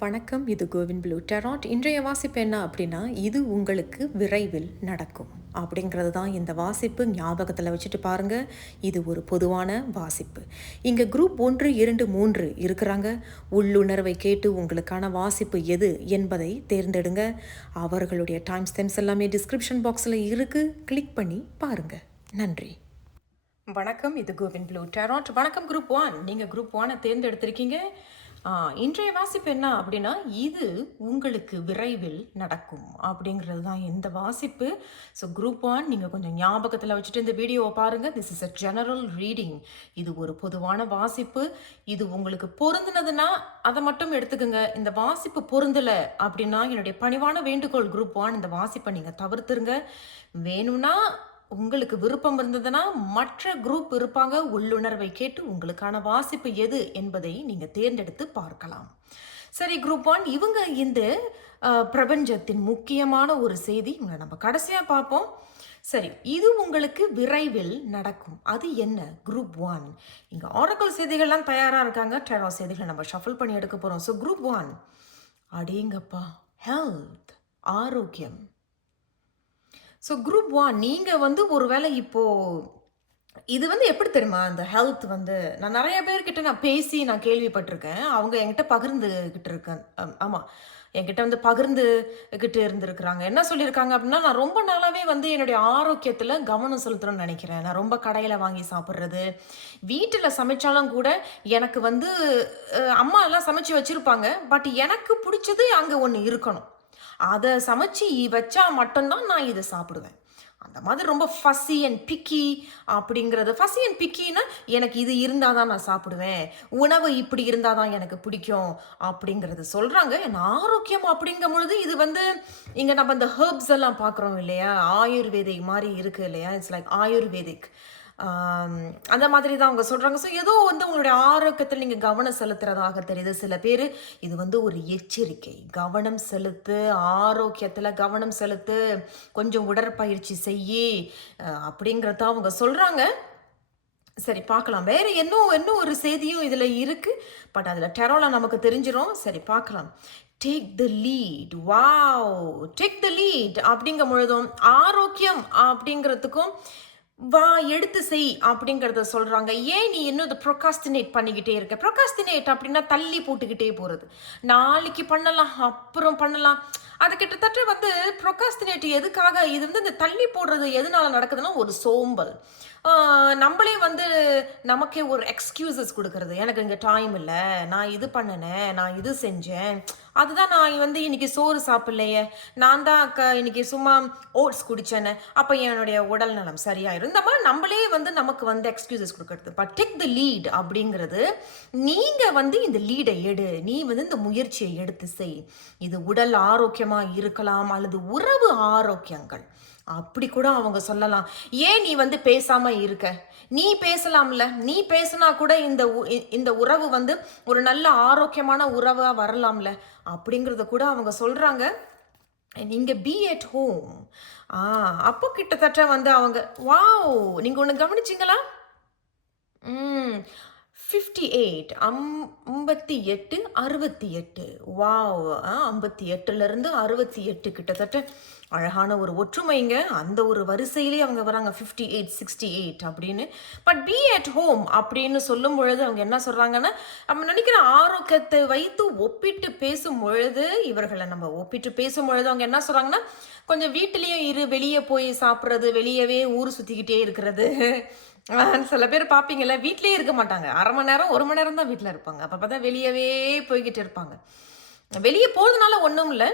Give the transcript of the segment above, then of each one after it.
வணக்கம். இது CoWIN blue tarot. இன்றைய வாசிப்பு என்ன அப்படின்னா, இது உங்களுக்கு விரைவில் நடக்கும் அப்படிங்கிறது தான் இந்த வாசிப்பு. ஞாபகத்தில் வச்சுட்டு பாருங்க. இது ஒரு பொதுவான வாசிப்பு. இங்கே குரூப் 1, 2, 3 இருக்கிறாங்க. உள்ளுணர்வை கேட்டு உங்களுக்கான வாசிப்பு எது என்பதை தேர்ந்தெடுங்க. அவர்களுடைய டைம் ஸ்டெம்ஸ் எல்லாமே டிஸ்கிரிப்ஷன் பாக்ஸில் இருக்குது. கிளிக் பண்ணி பாருங்க. நன்றி. வணக்கம். இது கோவின் ப்ளூ டெராட். வணக்கம் குரூப் 1. நீங்கள் குரூப் 1 தேர்ந்தெடுத்திருக்கீங்க. இன்றைய வாசிப்பு என்ன அப்படின்னா, இது உங்களுக்கு விரைவில் நடக்கும் அப்படிங்கிறது தான் இந்த வாசிப்பு. ஸோ குரூப் 1 நீங்கள் கொஞ்சம் ஞாபகத்தில் வச்சுட்டு இந்த வீடியோவை பாருங்கள். This is a general reading. இது ஒரு பொதுவான வாசிப்பு. இது உங்களுக்கு பொருந்தினதுன்னா அதை மட்டும் எடுத்துக்கோங்க. இந்த வாசிப்பு பொருந்தலை அப்படின்னா என்னுடைய பணிவான வேண்டுகோள் குரூப் 1, இந்த வாசிப்பை நீங்கள் தவிர்த்துருங்க. வேணும்னா உங்களுக்கு விருப்பம் இருந்ததுன்னா மற்ற குரூப் இருப்பாங்க, உள்ளுணர்வை கேட்டு உங்களுக்கான வாசிப்பு எது என்பதை நீங்கள் தேர்ந்தெடுத்து பார்க்கலாம். சரி குரூப் 1, இவங்க இந்த பிரபஞ்சத்தின் முக்கியமான ஒரு செய்தி இவங்க நம்ம கடைசியாக பார்ப்போம். சரி, இது உங்களுக்கு விரைவில் நடக்கும். அது என்ன? குரூப் 1. இங்கே ஆரக்கல் செய்திகள்லாம் தயாராக இருக்காங்க. டெரா செய்திகளை நம்ம ஷஃபிள் பண்ணி எடுக்க போகிறோம். ஸோ குரூப் 1, அடேங்கப்பா, ஹெல்த், ஆரோக்கியம். ஸோ குரூப் 1, நீங்கள் ஒருவேளை இப்போது இது எப்படி தெரியுமா? இந்த ஹெல்த் நான் நிறைய பேர்கிட்ட நான் பேசி நான் கேள்விப்பட்டிருக்கேன். அவங்க என்கிட்ட பகிர்ந்துக்கிட்டு இருக்கேன். ஆமாம், என்கிட்ட பகிர்ந்துக்கிட்டு இருந்திருக்கிறாங்க. என்ன சொல்லியிருக்காங்க அப்படின்னா, நான் ரொம்ப நாளாகவே என்னுடைய ஆரோக்கியத்தில் கவனம் செலுத்தணும்னு நினைக்கிறேன். நான் ரொம்ப கடையில் வாங்கி சாப்பிட்றது, வீட்டில் சமைச்சாலும் கூட எனக்கு அம்மா எல்லாம் சமைச்சு வச்சுருப்பாங்க. பட் எனக்கு பிடிச்சது அங்கே ஒன்று இருக்கணும். அதை சமைச்சு வச்சா மட்டும்தான் நான் இதை சாப்பிடுவேன். அந்த மாதிரி ரொம்ப ஃபஸி அண்ட் பிக்கி அப்படிங்கிறது. ஃபஸி அண்ட் பிக்கின்னா எனக்கு இது இருந்தால் தான் நான் சாப்பிடுவேன், உணவு இப்படி இருந்தால் தான் எனக்கு பிடிக்கும் அப்படிங்கிறது சொல்கிறாங்க. என் ஆரோக்கியம் அப்படிங்கும் பொழுது இது இங்கே நம்ம இந்த ஹெர்ப்ஸ் எல்லாம் பார்க்குறோம் இல்லையா, ஆயுர்வேதிக் மாதிரி இருக்குது இல்லையா. It's like ayurvedic. அந்த மாதிரி தான் அவங்க சொல்கிறாங்க. ஸோ ஏதோ உங்களுடைய ஆரோக்கியத்தில் நீங்கள் கவனம் செலுத்துறதாக தெரியுது. சில பேர் இது ஒரு எச்சரிக்கை. கவனம் செலுத்து, ஆரோக்கியத்தில் கவனம் செலுத்து, கொஞ்சம் உடற்பயிற்சி செய்யி அப்படிங்கிறத அவங்க சொல்கிறாங்க. சரி, பார்க்கலாம். வேறு இன்னும் ஒரு செய்தியும் இதில் இருக்குது. பட் அதில் டெரோவில் நமக்கு தெரிஞ்சிடும். சரி, பார்க்கலாம். Take the lead. Wow, take the lead அப்படிங்கும் பொழுதும் ஆரோக்கியம் அப்படிங்கிறதுக்கும் வா எடுத்து செய் அப்படிங்கிறத சொல்கிறாங்க. ஏன் நீ இன்னும் இதை ப்ரொகாஸ்டினேட் பண்ணிக்கிட்டே இருக்க? ப்ரொகாஸ்டினேட் அப்படின்னா தள்ளி போட்டுக்கிட்டே போகிறது. நாளைக்கு பண்ணலாம், அப்புறம் பண்ணலாம். அது கிட்டத்தட்ட ப்ரொகாஸ்டினேட் எதுக்காக? இது இந்த தள்ளி போடுறது எதனால நடக்குதுன்னா, ஒரு சோம்பல். நம்மளே நமக்கே ஒரு எக்ஸ்கியூசஸ் கொடுக்கறது. எனக்கு இங்கே டைம் இல்லை, நான் இது பண்ணினேன், நான் இது செஞ்சேன், அதுதான் நான் இன்னைக்கு சோறு சாப்பிட்லையே, நான் தான் இன்னைக்கு சும்மா ஓட்ஸ் குடித்தேன்னு, அப்போ என்னுடைய உடல் நலம் சரியாயிரும். இந்த மாதிரி நம்மளே நமக்கு எக்ஸ்கியூசஸ் கொடுக்கறது. பட் டேக் த லீட் அப்படிங்கிறது, நீங்கள் இந்த லீடை எடு, நீ இந்த முயற்சியை எடுத்து செய். இது உடல் ஆரோக்கியமாக இருக்கலாம், அல்லது உறவு ஆரோக்கியங்கள் அப்படி கூட அவங்க சொல்லலாம். ஏன் நீ பேசாம இருக்க? நீ பேசலாம்ல. நீ பேசினா கூட இந்த உறவு ஒரு நல்ல ஆரோக்கியமான உறவா வரலாம்ல அப்படிங்கறத கூட அவங்க சொல்றாங்க. நீங்க பி அட் ஹோம். அப்போ கிட்டத்தட்ட அவங்க வாவ், நீங்க ஒண்ணு கவனிச்சிங்களா? 58, 58, 68. வாவ், 58லேருந்து 68 கிட்டத்தட்ட அழகான ஒரு ஒற்றுமைங்க. அந்த ஒரு வரிசையிலே அவங்க வராங்க 58, 68 அப்படின்னு. பட் பி அட் ஹோம் அப்படின்னு சொல்லும் பொழுது அவங்க என்ன சொல்கிறாங்கன்னா, நம்ம நினைக்கிற ஆரோக்கியத்தை வைத்து ஒப்பிட்டு பேசும் பொழுது, இவர்களை நம்ம ஒப்பிட்டு பேசும் பொழுது அவங்க என்ன சொல்கிறாங்கன்னா, கொஞ்சம் வீட்டிலையும் இரு, வெளியே போய் சாப்பிட்றது, வெளியவே ஊர் சுற்றிக்கிட்டே இருக்கிறது. சில பேர் பார்ப்பீங்கல்ல, வீட்டிலே இருக்க மாட்டாங்க. அரை மணி நேரம் 1 மணி நேரம் தான் வீட்டில் இருப்பாங்க. அப்போ பார்த்தா வெளியவே போய்கிட்டு இருப்பாங்க. வெளியே போகிறதுனால ஒன்றும் இல்லை.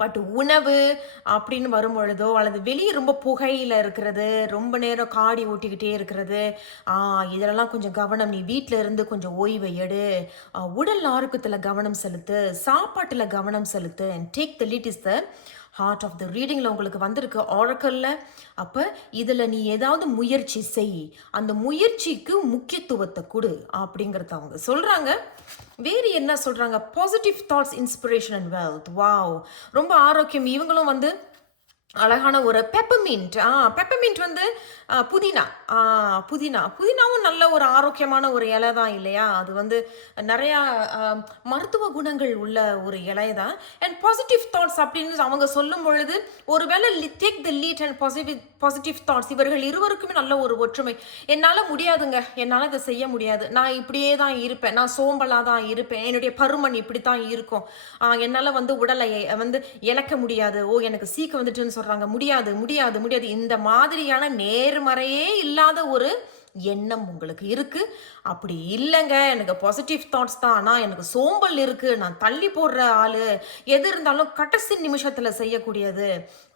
பட் உணவு அப்படின்னு வரும்பொழுதோ, அல்லது வெளியே ரொம்ப புகையில் இருக்கிறது, ரொம்ப நேரம் காடி ஓட்டிக்கிட்டே இருக்கிறது, இதெல்லாம் கொஞ்சம் கவனம். நீ வீட்டில் இருந்து கொஞ்சம் ஓய்வை எடு, உடல் ஆரோக்கியத்தில் கவனம் செலுத்து, சாப்பாட்டில் கவனம் செலுத்து. And take the lead is the heart of the ரீடிங்கில் உங்களுக்கு வந்திருக்கு ஆரக்கலில். அப்போ இதில் நீ ஏதாவது முயற்சி செய், அந்த முயற்சிக்கு முக்கியத்துவத்தை கொடு அப்படிங்கிறத அவங்க சொல்கிறாங்க. வேறு என்ன சொல்கிறாங்க? Positive thoughts, inspiration and wealth. Wow, ரொம்ப ஆரோக்கியம். இவங்களும் அழகான ஒரு பெப்பர்மின்ட். பெப்பர்மின்ட் புதினா. ஆ புதினாவும் நல்ல ஒரு ஆரோக்கியமான ஒரு இலை தான் இல்லையா? அது வந்து நெறையா அ மருத்துவ குணங்கள் உள்ள ஒரு இலை தான். அண்ட் பாசிட்டிவ் தாட்ஸ் அப்படின்னு அவங்க சொல்லும்பொழுது, ஒருவேளை take the lead and positive thoughts இவர்கள் இருவருக்குமே நல்ல ஒரு ஒற்றுமை. என்னால முடியாதுங்க. என்னால இத செய்ய முடியாது. நான் இப்படியே தான் இருப்பேன். நான் சோம்பலா தான் இருப்பேன். என்னுடைய பருமன் இப்படித்தான் இருக்கும். என்னால வந்து உடலை வந்து இழக்க முடியாது. ஓ! எனக்கு சீக்கு வந்துட்டுன்னு சொல்றாங்க. முடியாது, முடியாது, முடியாது. இந்த மாதிரியான நேர்மறையே இல்லாத ஒரு எண்ணம் உங்களுக்கு இருக்கு. அப்படி இல்லங்க, எனக்கு பாசிட்டிவ் தாட்ஸ் தான். ஆனா எனக்கு சோம்பல் இருக்கு. நான் தள்ளி போடுற ஆளு. எது இருந்தாலும் கடைசி நிமிஷத்துல செய்யக்கூடியது.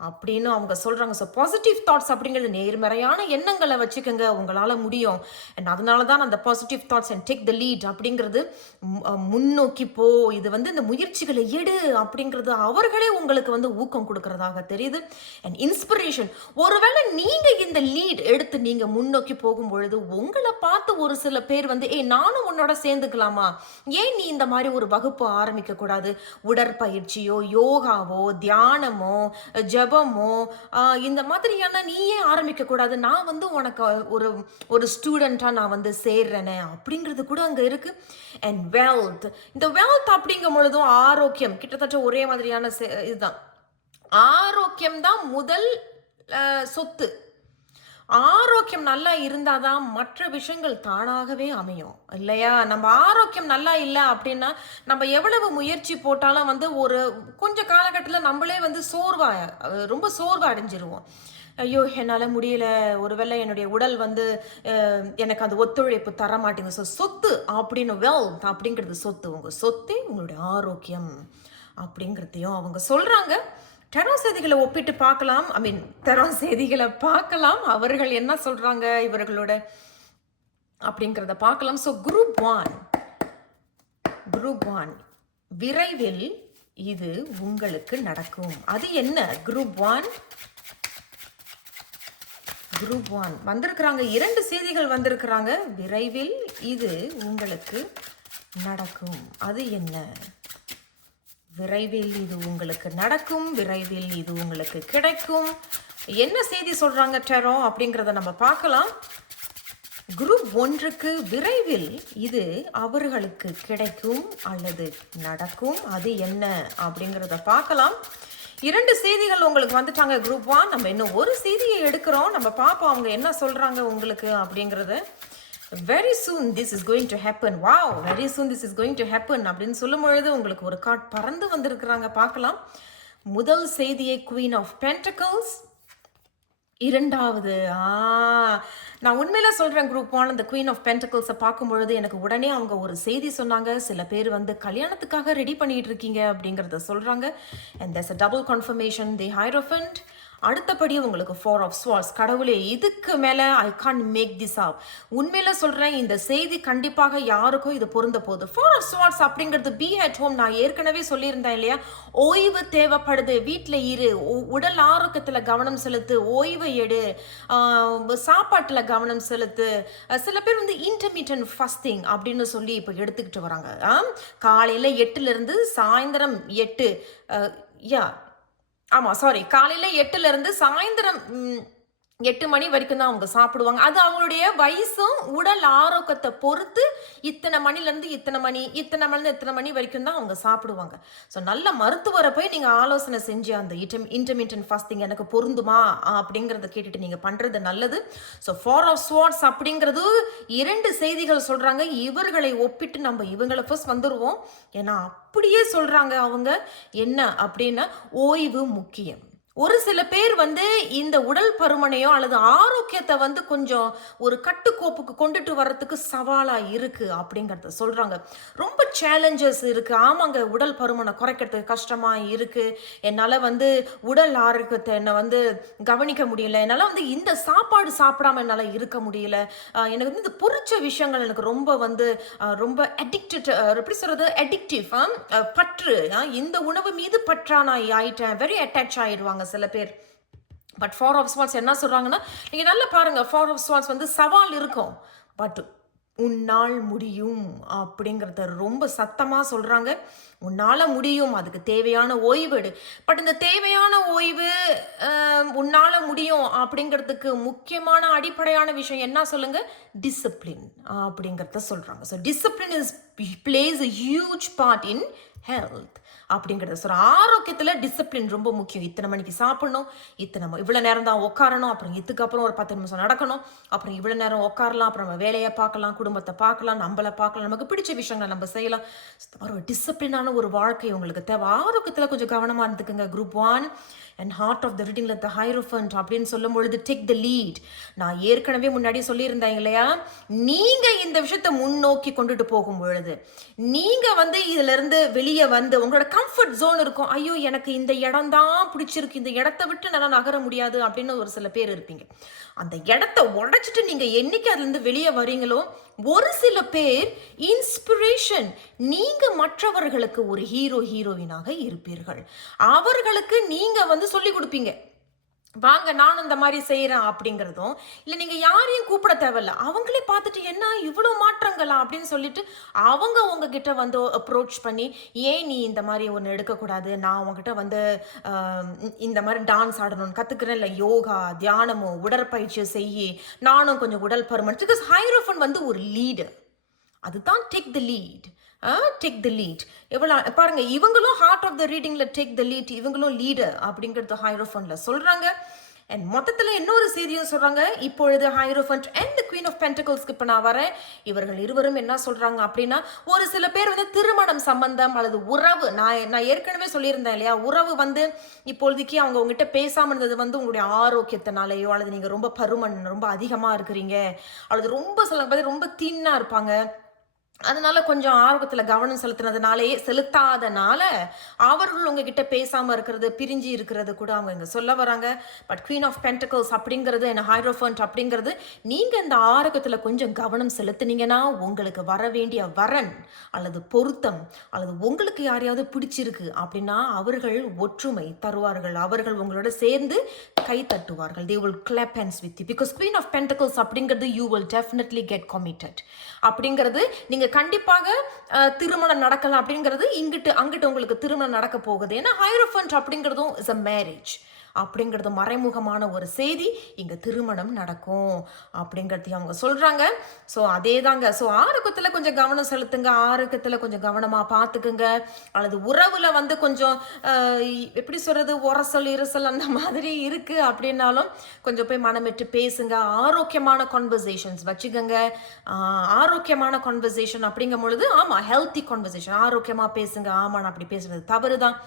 அப்படின்னு அவங்க சொல்றாங்க. ஸோ பாசிட்டிவ் தாட்ஸ் அப்படிங்கிறது நேர்மறையான எண்ணங்கள வச்சுக்கங்க. உங்களால முடியும். அண்ட் அதனால தான் அந்த positive thoughts and take the lead அப்படிங்கிறது முன்னோக்கி போ. இது வந்து இந்த முயற்சிகளை எடு அப்படிங்கிறது அவர்களே உங்களுக்கு வந்து ஊக்கம் கொடுக்கறதாக தெரியுது. And inspiration. ஒருவேளை நீங்க இந்த லீட் எடுத்து நீங்க முன்னோக்கி போகும்பொழுது உங்களை பார்த்து ஒரு சில பேர் வந்து நானும் உன்னோட சேர்ந்துக்கலாமா, ஏன் நீ இந்த மாதிரி ஒரு வகுப்பு ஆரம்பிக்க கூடாது, உடற்பயிற்சியோ யோகாவோ தியானமோ ஜபமோ இந்த மாதிரியான நீயே ஆரம்பிக்க கூடாது, நான் வந்து உனக்கு ஒரு ஒரு ஸ்டூடெண்டா நான் வந்து சேர்றேனே அப்படிங்கிறது கூட அங்க இருக்கு. அண்ட் வெல்த், இந்த வெல்த் அப்படிங்கும் பொழுதும் ஆரோக்கியம் கிட்டத்தட்ட ஒரே மாதிரியான இதுதான். ஆரோக்கியம் தான் முதல் சொத்து. ஆரோக்கியம் நல்லா இருந்தாதான் மற்ற விஷயங்கள் தானாகவே அமையும் இல்லையா? நம்ம ஆரோக்கியம் நல்லா இல்லை அப்படின்னா நம்ம எவ்வளவு முயற்சி போட்டாலும் வந்து ஒரு கொஞ்ச காலகட்டத்தில் நம்மளே வந்து ரொம்ப சோர்வா அடைஞ்சிருவோம். ஐயோ என்னால் முடியல, ஒருவேளை என்னுடைய உடல் வந்து எனக்கு அந்த ஒத்துழைப்பு தர மாட்டேங்குது. ஸோ சொத்து அப்படின்னு வெல்த் அப்படிங்கிறது சொத்து. உங்கள் சொத்தே உங்களுடைய ஆரோக்கியம் அப்படிங்கிறதையும் அவங்க சொல்கிறாங்க. டெரோ செய்திகளை ஒப்பிட்டு பார்க்கலாம். டெரோ செய்திகளை பார்க்கலாம். அவர்கள் என்ன சொல்றாங்க இவர்களோட அப்படிங்கிறத பார்க்கலாம். ஸோ குரூப் ஒன் விரைவில் இது உங்களுக்கு நடக்கும். அது என்ன? குரூப் ஒன் வந்திருக்கிறாங்க. 2 செய்திகள் வந்திருக்கிறாங்க. விரைவில் இது உங்களுக்கு நடக்கும். அது என்ன? விரைவில் இது உங்களுக்கு நடக்கும். விரைவில் இது உங்களுக்கு கிடைக்கும். என்ன செய்தி சொல்றாங்க டெரோ அப்படிங்கிறத நம்ம பார்க்கலாம். குரூப் 1க்கு விரைவில் இது அவர்களுக்கு கிடைக்கும் அல்லது நடக்கும். அது என்ன அப்படிங்கிறத பார்க்கலாம். 2 செய்திகள் உங்களுக்கு வந்துட்டாங்க குரூப் 1. நம்ம இன்னும் ஒரு செய்தியை எடுக்கிறோம். நம்ம பார்ப்போம் அவங்க என்ன சொல்றாங்க உங்களுக்கு அப்படிங்கிறது. very soon this is going to happen. wow, very soon this is going to happen அப்படின்னு சொல்லும் பொழுது உங்களுக்கு ஒரு கார்ட் பறந்து வந்திருக்கிறாங்க. பார்க்கலாம். முதல் செய்தியை குவீன் ஆஃப் பென்டக்கிள்ஸ். இரண்டாவது நான் உண்மையில சொல்றேன் குரூப் 1 இந்த குவீன் ஆஃப் பென்டக்கிள்ஸை பார்க்கும் பொழுது எனக்கு உடனே அவங்க ஒரு செய்தி சொன்னாங்க. சில பேர் வந்து கல்யாணத்துக்காக ரெடி பண்ணிட்டு இருக்கீங்க அப்படிங்கிறத சொல்றாங்க. and there's a double confirmation, the hierophant. அடுத்தபடி உங்களுக்கு 4 of swords. கடவுளே, இதுக்கு மேலே I can't make this up. உண்மையில சொல்கிறேன், இந்த செய்தி கண்டிப்பாக யாருக்கும் இது பொருந்த போகுது. 4 of swords அப்படிங்கிறது பி அட் ஹோம். நான் ஏற்கனவே சொல்லியிருந்தேன் இல்லையா, ஓய்வு தேவைப்படுது, வீட்டில் இரு, உடல் ஆரோக்கியத்தில் கவனம் செலுத்து, ஓய்வு எடு, சாப்பாட்டில் கவனம் செலுத்து. சில பேர் வந்து இன்டர்மீடியன்ட் ஃபாஸ்டிங் அப்படின்னு சொல்லி இப்போ எடுத்துக்கிட்டு வராங்க. காலையில் 8லேருந்து சாயந்தரம் 8 காலையில் 8லேருந்து சாயந்தரம் 8 மணி வரைக்கும் தான் அவங்க சாப்பிடுவாங்க. அது அவங்களுடைய வயசும் உடல் ஆரோக்கியத்தை பொறுத்து இத்தனை மணிலேருந்து இத்தனை மணி வரைக்கும் தான் அவங்க சாப்பிடுவாங்க. ஸோ நல்ல மருத்துவரை போய் நீங்கள் ஆலோசனை செஞ்சு அந்த இன்டர்மீடியன்ட் ஃபாஸ்டிங் எனக்கு பொருந்துமா அப்படிங்கிறத கேட்டுட்டு நீங்கள் பண்ணுறது நல்லது. ஸோ 4 of swords அப்படிங்கிறது 2 செய்திகள் சொல்கிறாங்க. இவர்களை ஒப்பிட்டு நம்ம இவங்களை ஃபர்ஸ்ட் வந்துடுவோம். ஏன்னா அப்படியே சொல்கிறாங்க அவங்க. என்ன அப்படின்னா, ஓய்வு முக்கியம். ஒரு சில பேர் வந்து இந்த உடல் பருமனையோ அல்லது ஆரோக்கியத்தை வந்து கொஞ்சம் ஒரு கட்டுக்கோப்புக்கு கொண்டுட்டு வர்றதுக்கு சவாலாக இருக்குது அப்படிங்கிறத சொல்கிறாங்க. ரொம்ப சேலஞ்சஸ் இருக்குது. ஆமாங்க, உடல் பருமனை குறைக்கிறதுக்கு கஷ்டமாக இருக்குது. என்னால் வந்து உடல் ஆரோக்கியத்தை என்னை வந்து கவனிக்க முடியல. என்னால் வந்து இந்த சாப்பாடு சாப்பிடாம என்னால் இருக்க முடியல. எனக்கு வந்து இந்த பொரிச்ச விஷயங்கள் எனக்கு ரொம்ப வந்து ரொம்ப எப்படி சொல்கிறது, அடிக்டிவ், பற்று, இந்த உணவு மீது பற்றா நான் ஆயிட்டேன், வெரி அட்டாச் ஆயிடுவாங்க சில பேர். பட் 4 of swords என்ன சொல்றாங்கன்னா, நீங்க நல்லா பாருங்க, 4 of swords வந்து சவால் இருக்கும். பட் உன்னால் முடியும் அப்படிங்கிறத ரொம்ப சத்தமா சொல்றாங்க. உன்னால முடியும். அதுக்கு தேவையான ஓய்வு எடு. பட் இந்த தேவையான ஓய்வு உன்னால முடியும் அப்படிங்கிறதுக்கு முக்கியமான அடிப்படையான விஷயம் என்ன சொல்லுங்க? டிசிப்ளின் அப்படிங்கிறத சொல்றாங்க. So discipline place a huge part in health அப்படிங்கிறத சொல்ற. ஆரோக்கியத்துல டிசிப்ளின் ரொம்ப முக்கியம். இத்தனை மணிக்கு சாப்பிடணும், இவ்வளவு நேரம் தான் உட்காரணும், அப்புறம் இதுக்கப்புறம் ஒரு 10 நிமிஷம் நடக்கணும், அப்புறம் இவ்வளவு நேரம் உட்காரலாம், அப்புறம் நம்ம வேலையை பார்க்கலாம், குடும்பத்தை பார்க்கலாம், நம்மளை பார்க்கலாம், நமக்கு பிடிச்ச விஷயங்களை நம்ம செய்யலாம். ஒரு டிசிப்ளினான ஒரு வாழ்க்கை உங்களுக்கு தேவை. ஆரோக்கியத்துல கொஞ்சம் கவனமா இருந்துக்குங்க. Group 1 and heart of the reading let the hierophant அப்படின்னு சொல்லும் பொழுது take the lead. நான் ஏற்கனவே முன்னாடி சொல்லியிருந்தேன் இல்லையா, நீங்க இந்த விஷயத்தை முன்னோக்கி கொண்டுட்டு போகும் பொழுது நீங்க இதுல இருந்து வெளியே வந்து உங்களோட கம்ஃபர்ட் ஜோன் இருக்கும். ஐயோ எனக்கு இந்த இடம் தான் பிடிச்சிருக்கு, இந்த இடத்தை விட்டு நல்லா நகர முடியாது அப்படின்னு ஒரு சில பேர் இருப்பீங்க. அந்த இடத்தை உடைச்சிட்டு நீங்க என்னைக்கு அதுல இருந்து வெளியே வரீங்களோ, ஒரு சில பேர் இன்ஸ்பிரேஷன், நீங்க மற்றவர்களுக்கு ஒரு ஹீரோயினாக இருப்பீர்கள். அவர்களுக்கு நீங்க சொல்லி கொடுப்பீங்க, வாங்க நானும் இந்த மாதிரி செய்யறேன் அப்படிங்கிறதும் இல்லை. நீங்க யாரையும் கூப்பிட தேவையில்ல, அவங்களே பார்த்துட்டு என்ன இவ்வளவு மாற்றங்களா அப்படின்னு சொல்லிட்டு அவங்க உங்ககிட்ட அப்ரோச் பண்ணி, ஏன் நீ இந்த மாதிரி ஒன்று எடுக்கக்கூடாது, நான் உங்ககிட்ட இந்த மாதிரி டான்ஸ் ஆடணும்னு கத்துக்கிறேன், இல்லை யோகா தியானமோ உடற்பயிற்சியோ செய்யி, நானும் கொஞ்சம் உடல் பருமன். பிகாஸ் ஹைரோஃபன் ஒரு லீடர். அதுதான் take the lead. Take the lead. எவ்வளோ பாருங்க, இவங்களும் ஹார்ட் ஆஃப் த ரீடிங்ல டேக் த லீட், இவங்களும் லீடர் அப்படிங்கிறது ஹைரோஃபன்ல சொல்றாங்க. அண்ட் மொத்தத்தில் இன்னொரு செய்தியும் சொல்றாங்க. இப்பொழுது hierophant and the queen of பென்டகிள்ஸ்க்கு இப்போ நான் வரேன். இவர்கள் இருவரும் என்ன சொல்றாங்க அப்படின்னா, ஒரு சில பேர் திருமணம் சம்பந்தம் அல்லது உறவு, நான் ஏற்கனவே சொல்லியிருந்தேன் இல்லையா, உறவு இப்பொழுதைக்கு அவங்க உங்ககிட்ட பேசாம இருந்தது உங்களுடைய ஆரோக்கியத்தினாலேயோ, அல்லது நீங்க ரொம்ப பருமன் ரொம்ப அதிகமா இருக்கிறீங்க, அல்லது ரொம்ப சில பேர் ரொம்ப தீன்னா இருப்பாங்க, அதனால கொஞ்சம் ஆரோக்கியத்தில் கவனம் செலுத்தாதனால அவர்கள் உங்ககிட்ட பேசாம இருக்கிறது, பிரிஞ்சு இருக்கிறது கூட அவங்க இங்க சொல்ல வராங்க. பட் குவீன் ஆஃப் பென்டகிள்ஸ் அப்படிங்கிறது என்ன, ஹைரோஃபன்ட் அப்படிங்கிறது, நீங்க இந்த ஆரோக்கியத்துல கொஞ்சம் கவனம் செலுத்துனீங்கன்னா உங்களுக்கு வர வேண்டிய வரன் அல்லது பொருத்தம் அல்லது உங்களுக்கு யாரையாவது பிடிச்சிருக்கு அப்படின்னா அவர்கள் ஒற்றுமை தருவார்கள், அவர்கள் உங்களோட சேர்ந்து கை தட்டுவார்கள். they will clap hands with you because queen of pentacles அப்படிங்கிறது you will definitely get committed அப்படிங்கிறது, நீங்க கண்டிப்பாக திருமணம் நடக்கலாம் அப்படிங்கிறது, அங்கிட்டு உங்களுக்கு திருமணம் நடக்க போகுது. ஏன்னா ஹைரோஃபன்ட் அப்படிங்கிறதும் இஸ் a marriage அப்படிங்கிறது மறைமுகமான ஒரு செய்தி. இங்க திருமணம் நடக்கும் அப்படிங்கிறதையும் அவங்க சொல்றாங்க. ஸோ அதே தாங்க. ஸோ ஆரோக்கியத்துல கொஞ்சம் கவனம் செலுத்துங்க, ஆரோக்கியத்துல கொஞ்சம் கவனமா பார்த்துக்குங்க. அல்லது உறவுல கொஞ்சம் எப்படி சொல்றது, உரசல் இருசல் அந்த மாதிரி இருக்கு அப்படின்னாலும் கொஞ்சம் போய் மனமிட்டு பேசுங்க. ஆரோக்கியமான கான்வர்சேஷன்ஸ் வச்சுக்கோங்க. ஆரோக்கியமான கான்வர்சேஷன் அப்படிங்கும் பொழுது ஆமா ஹெல்த்தி கான்வர்சேஷன், ஆரோக்கியமா பேசுங்க. ஆமா நான் அப்படி பேசுறது தவறுதான்,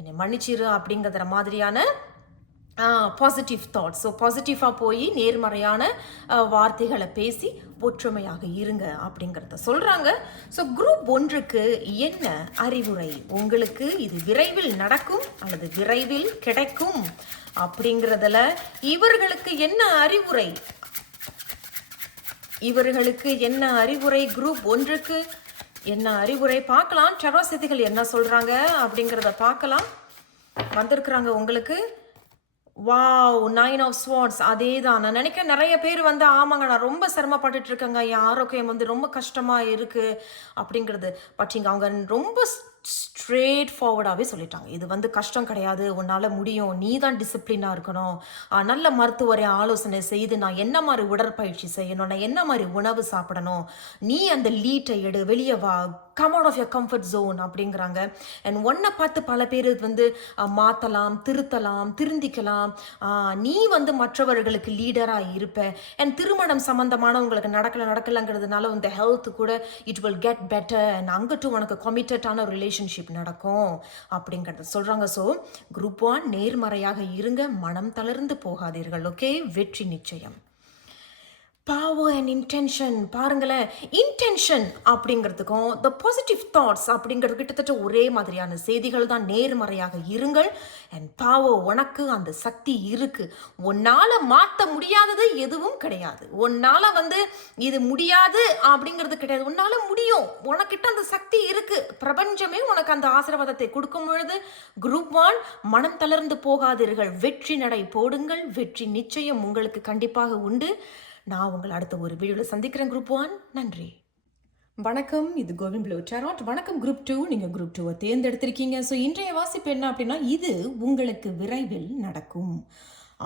என்னை மன்னிச்சிரு அப்படிங்கிற மாதிரியான பாசிட்டிவ் தாட்ஸ். ஸோ பாசிட்டிவாக போய் நேர்மறையான வார்த்தைகளை பேசி ஒற்றுமையாக இருங்க அப்படிங்கிறத சொல்கிறாங்க. ஸோ குரூப் 1க்கு என்ன அறிவுரை உங்களுக்கு, இது விரைவில் நடக்கும் அல்லது விரைவில் கிடைக்கும் அப்படிங்கிறதுல இவர்களுக்கு என்ன அறிவுரை, குரூப் 1க்கு என்ன அறிவுரை பார்க்கலாம். டெரோசிதிகள் என்ன சொல்கிறாங்க அப்படிங்கிறத பார்க்கலாம். வந்திருக்கிறாங்க உங்களுக்கு. Wow, 9 of Swords. அதே தான் நான் நினைக்கிறேன். நிறைய பேர் ஆமாங்க நான் ரொம்ப சிரமப்பட்டுட்டு இருக்கேங்க, என் ஆரோக்கியம் ரொம்ப கஷ்டமா இருக்கு அப்படிங்கிறது. பட் இங்க அவங்க ரொம்ப ஸ்ட்ரெயிட் ஃபார்வர்டாகவே சொல்லிட்டாங்க, இது கஷ்டம் கிடையாது, உன்னால் முடியும், நீ தான் டிசிப்ளினாக இருக்கணும், நல்ல மருத்துவரை ஆலோசனை செய்து நான் என்ன மாதிரி உடற்பயிற்சி செய்யணும், நான் என்ன மாதிரி உணவு சாப்பிடணும், நீ அந்த லீட்டை எடு, வெளியே வா, come out of your comfort zone அப்படிங்கிறாங்க. அண்ட் ஒன்றை பார்த்து பல பேர் மாற்றலாம், திருந்திக்கலாம், நீ மற்றவர்களுக்கு லீடராக இருப்ப. அண்ட் திருமணம் சம்பந்தமான உங்களுக்கு நடக்கலங்கிறதுனால இந்த ஹெல்த் கூட it will get better and அங்கிட்டு உனக்கு கமிட்டடான ரிலேஷன்ஷிப் நடக்கும் அப்படிங்கிறத சொல்றாங்க. ஸோ குரூப் 1 நேர்மறையாக இருங்க, மனம் தளர்ந்து போகாதீர்கள். ஓகே, வெற்றி நிச்சயம். பவர் அண்ட் இன்டென்ஷன் பாருங்களேன். இன்டென்ஷன் அப்படிங்கிறதுக்கும் த பாசிட்டிவ் தாட்ஸ் அப்படிங்கிறது கிட்டத்தட்ட ஒரே மாதிரியான செய்திகள் தான். நேர்மறையாக இருங்கள். அண்ட் பவர், உனக்கு அந்த சக்தி இருக்கு. உன்னால மாற்ற முடியாதது எதுவும் கிடையாது. உன்னால இது முடியாது அப்படிங்கிறது கிடையாது. உன்னால முடியும், உனக்கிட்ட அந்த சக்தி இருக்கு. பிரபஞ்சமே உனக்கு அந்த ஆசீர்வாதத்தை கொடுக்கும் பொழுது குரூப் 1 மனம் தளர்ந்து போகாதீர்கள், வெற்றி நடை போடுங்கள். வெற்றி நிச்சயம் உங்களுக்கு கண்டிப்பாக உண்டு. நான் உங்களை அடுத்த ஒரு வீடியோவில் சந்திக்கிறேன் குரூப் 1. நன்றி. வணக்கம், இது கோவின் ப்ளூ டேராட். வணக்கம் குரூப் 2. நீங்கள் குரூப் 2 தேர்ந்தெடுத்திருக்கீங்க. ஸோ இன்றைய வாசிப்பு என்ன அப்படின்னா, இது உங்களுக்கு விரைவில் நடக்கும்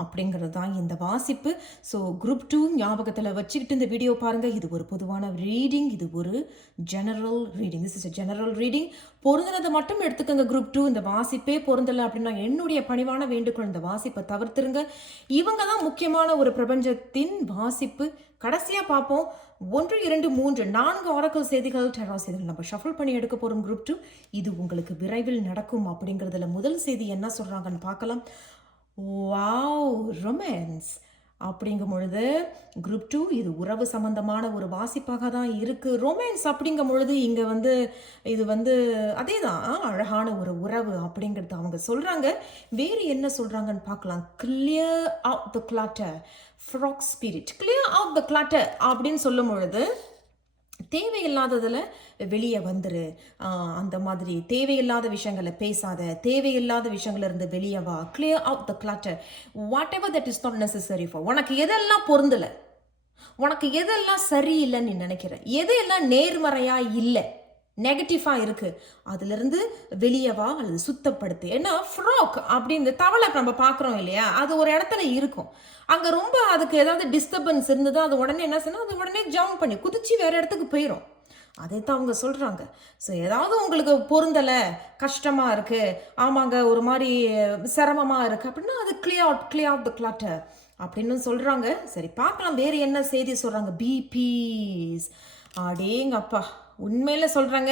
அப்படிங்கிறது தான் இந்த வாசிப்பு. ஸோ குரூப் 2 ஞாபகத்தில் வச்சுக்கிட்டு இந்த வீடியோ பாருங்கள். இது ஒரு பொதுவான ரீடிங், இது ஒரு general reading. This is a general reading. பொருந்தினதை மட்டும் எடுத்துக்கோங்க குரூப் 2. இந்த வாசிப்பே பொருந்தலை அப்படின்னா என்னுடைய பணிவான வேண்டுகோள், இந்த வாசிப்பை தவிர்த்துருங்க. இவங்க தான் முக்கியமான ஒரு பிரபஞ்சத்தின் வாசிப்பு. கடைசியாக பார்ப்போம். 1, 2, 3 4 ஆரக்கல் செய்திகள், டெரா செய்திகள் நம்ம ஷஃபிள் பண்ணி எடுக்க போகிறோம் குரூப் 2. இது உங்களுக்கு விரைவில் நடக்கும் அப்படிங்கிறதுல முதல் செய்தி என்ன சொல்கிறாங்கன்னு பார்க்கலாம். வாவ், ரொமான்ஸ் அப்படிங்கும் பொழுது குரூப் 2 இது உறவு சம்பந்தமான ஒரு வாசிப்பாக தான் இருக்குது. ரொமான்ஸ் அப்படிங்கும் பொழுது இங்கே இது அதே தான், அழகான ஒரு உறவு அப்படிங்கிறது அவங்க சொல்கிறாங்க. வேறு என்ன சொல்கிறாங்கன்னு பார்க்கலாம். Clear out the clutter, frog spirit. Clear out the clutter அப்படின்னு சொல்லும் பொழுது தேவையில்லாததில் வெளியே வந்துரு, அந்த மாதிரி தேவையில்லாத விஷயங்களை பேசாத, தேவையில்லாத விஷயங்கள்லேருந்து வெளியே வா. Clear out the clutter, whatever that is not necessary for. உனக்கு எதெல்லாம் பொருந்தலை, உனக்கு எதெல்லாம் சரியில்லைன்னு நீ நினைக்கிற, எதெல்லாம் நேர்மறையாக இல்லை, நெகட்டிவாக இருக்குது, அதுலேருந்து வெளியே வா அல்லது சுத்தப்படுத்து. ஏன்னா ஃப்ராக் அப்படின்னு தவளை நம்ம பார்க்குறோம் இல்லையா, அது ஒரு இடத்துல இருக்கும். அங்கே ரொம்ப அதுக்கு ஏதாவது டிஸ்டர்பன்ஸ் இருந்ததோ அது உடனே என்ன செய்யணும், அது உடனே ஜம்ப் பண்ணி குதிச்சு வேறு இடத்துக்கு போயிடும். அதை தான் அவங்க சொல்கிறாங்க. ஸோ ஏதாவது உங்களுக்கு பொருந்தலை, கஷ்டமாக இருக்குது, ஆமாங்க ஒரு மாதிரி சிரமமாக இருக்குது அப்படின்னா அது கிளியர் அவுட் த கிளாட்டர் அப்படின்னு சொல்கிறாங்க. சரி பார்க்கலாம் வேறு என்ன செய்தி சொல்கிறாங்க. பீஸ் அடேங்கப்பா, உண்மையில் சொல்கிறாங்க.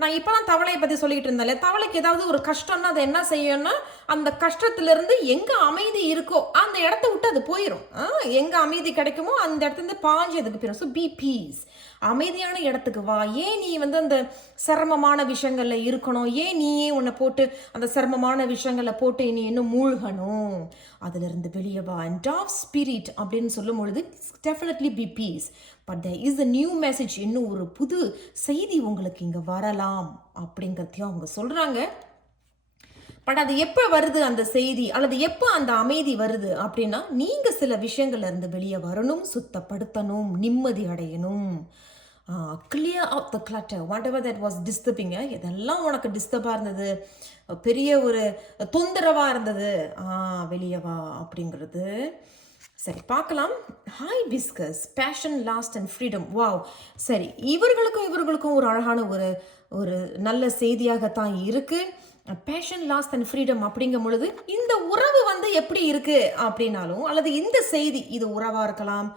நான் இப்போ தான் தவளையை பற்றி சொல்லிக்கிட்டு இருந்தேன்ல, தவளைக்கு ஏதாவது ஒரு கஷ்டம்னா அது என்ன செய்யணும்னா அந்த கஷ்டத்துலேருந்து எங்கே அமைதி இருக்கோ அந்த இடத்த விட்டு அது போயிடும். எங்கே அமைதி கிடைக்குமோ அந்த இடத்துலேருந்து பாஞ்சு அதுக்கு போயிடும். ஸோ பீஸ், அமைதியான இடத்துக்கு வா. ஏன் நீ அந்த சிரமமான விஷயங்களில் இருக்கணும், ஏன் நீயே உன்னை போட்டு அந்த சிரமமான விஷயங்களை போட்டு நீ இன்னும் மூழ்கணும், அதிலிருந்து வெளியே வா. அண்ட் ஆஃப் ஸ்பிரிட் அப்படின்னு சொல்லும் பொழுது definitely be peace, but there is a new message. இன்னும் ஒரு புது செய்தி உங்களுக்கு இங்கே வரலாம் அப்படிங்கிறதையும் அவங்க சொல்கிறாங்க. பட் அது எப்போ வருது அந்த செய்தி, அல்லது எப்போ அந்த அமைதி வருது அப்படின்னா நீங்கள் சில விஷயங்கள்ல இருந்து வெளியே வரணும், சுத்தப்படுத்தணும், நிம்மதி அடையணும். Clear out the clutter, whatever that was disturbing, இதெல்லாம் உனக்கு டிஸ்டர்பாக இருந்தது, பெரிய ஒரு தொந்தரவாக இருந்தது, வெளியே வா அப்படிங்கிறது. சரி பார்க்கலாம். Hibiscus, passion, lost and freedom. Wow, சரி இவர்களுக்கும் ஒரு அழகான ஒரு நல்ல செய்தியாகத்தான் இருக்குது. பேஷன், லாஸ்ட் அண்ட் ஃப்ரீடம் அப்படிங்கும் பொழுது இந்த உறவு எப்படி இருக்குது அப்படின்னாலும், அல்லது இந்த செய்தி இது உறவாக இருக்கலாம்,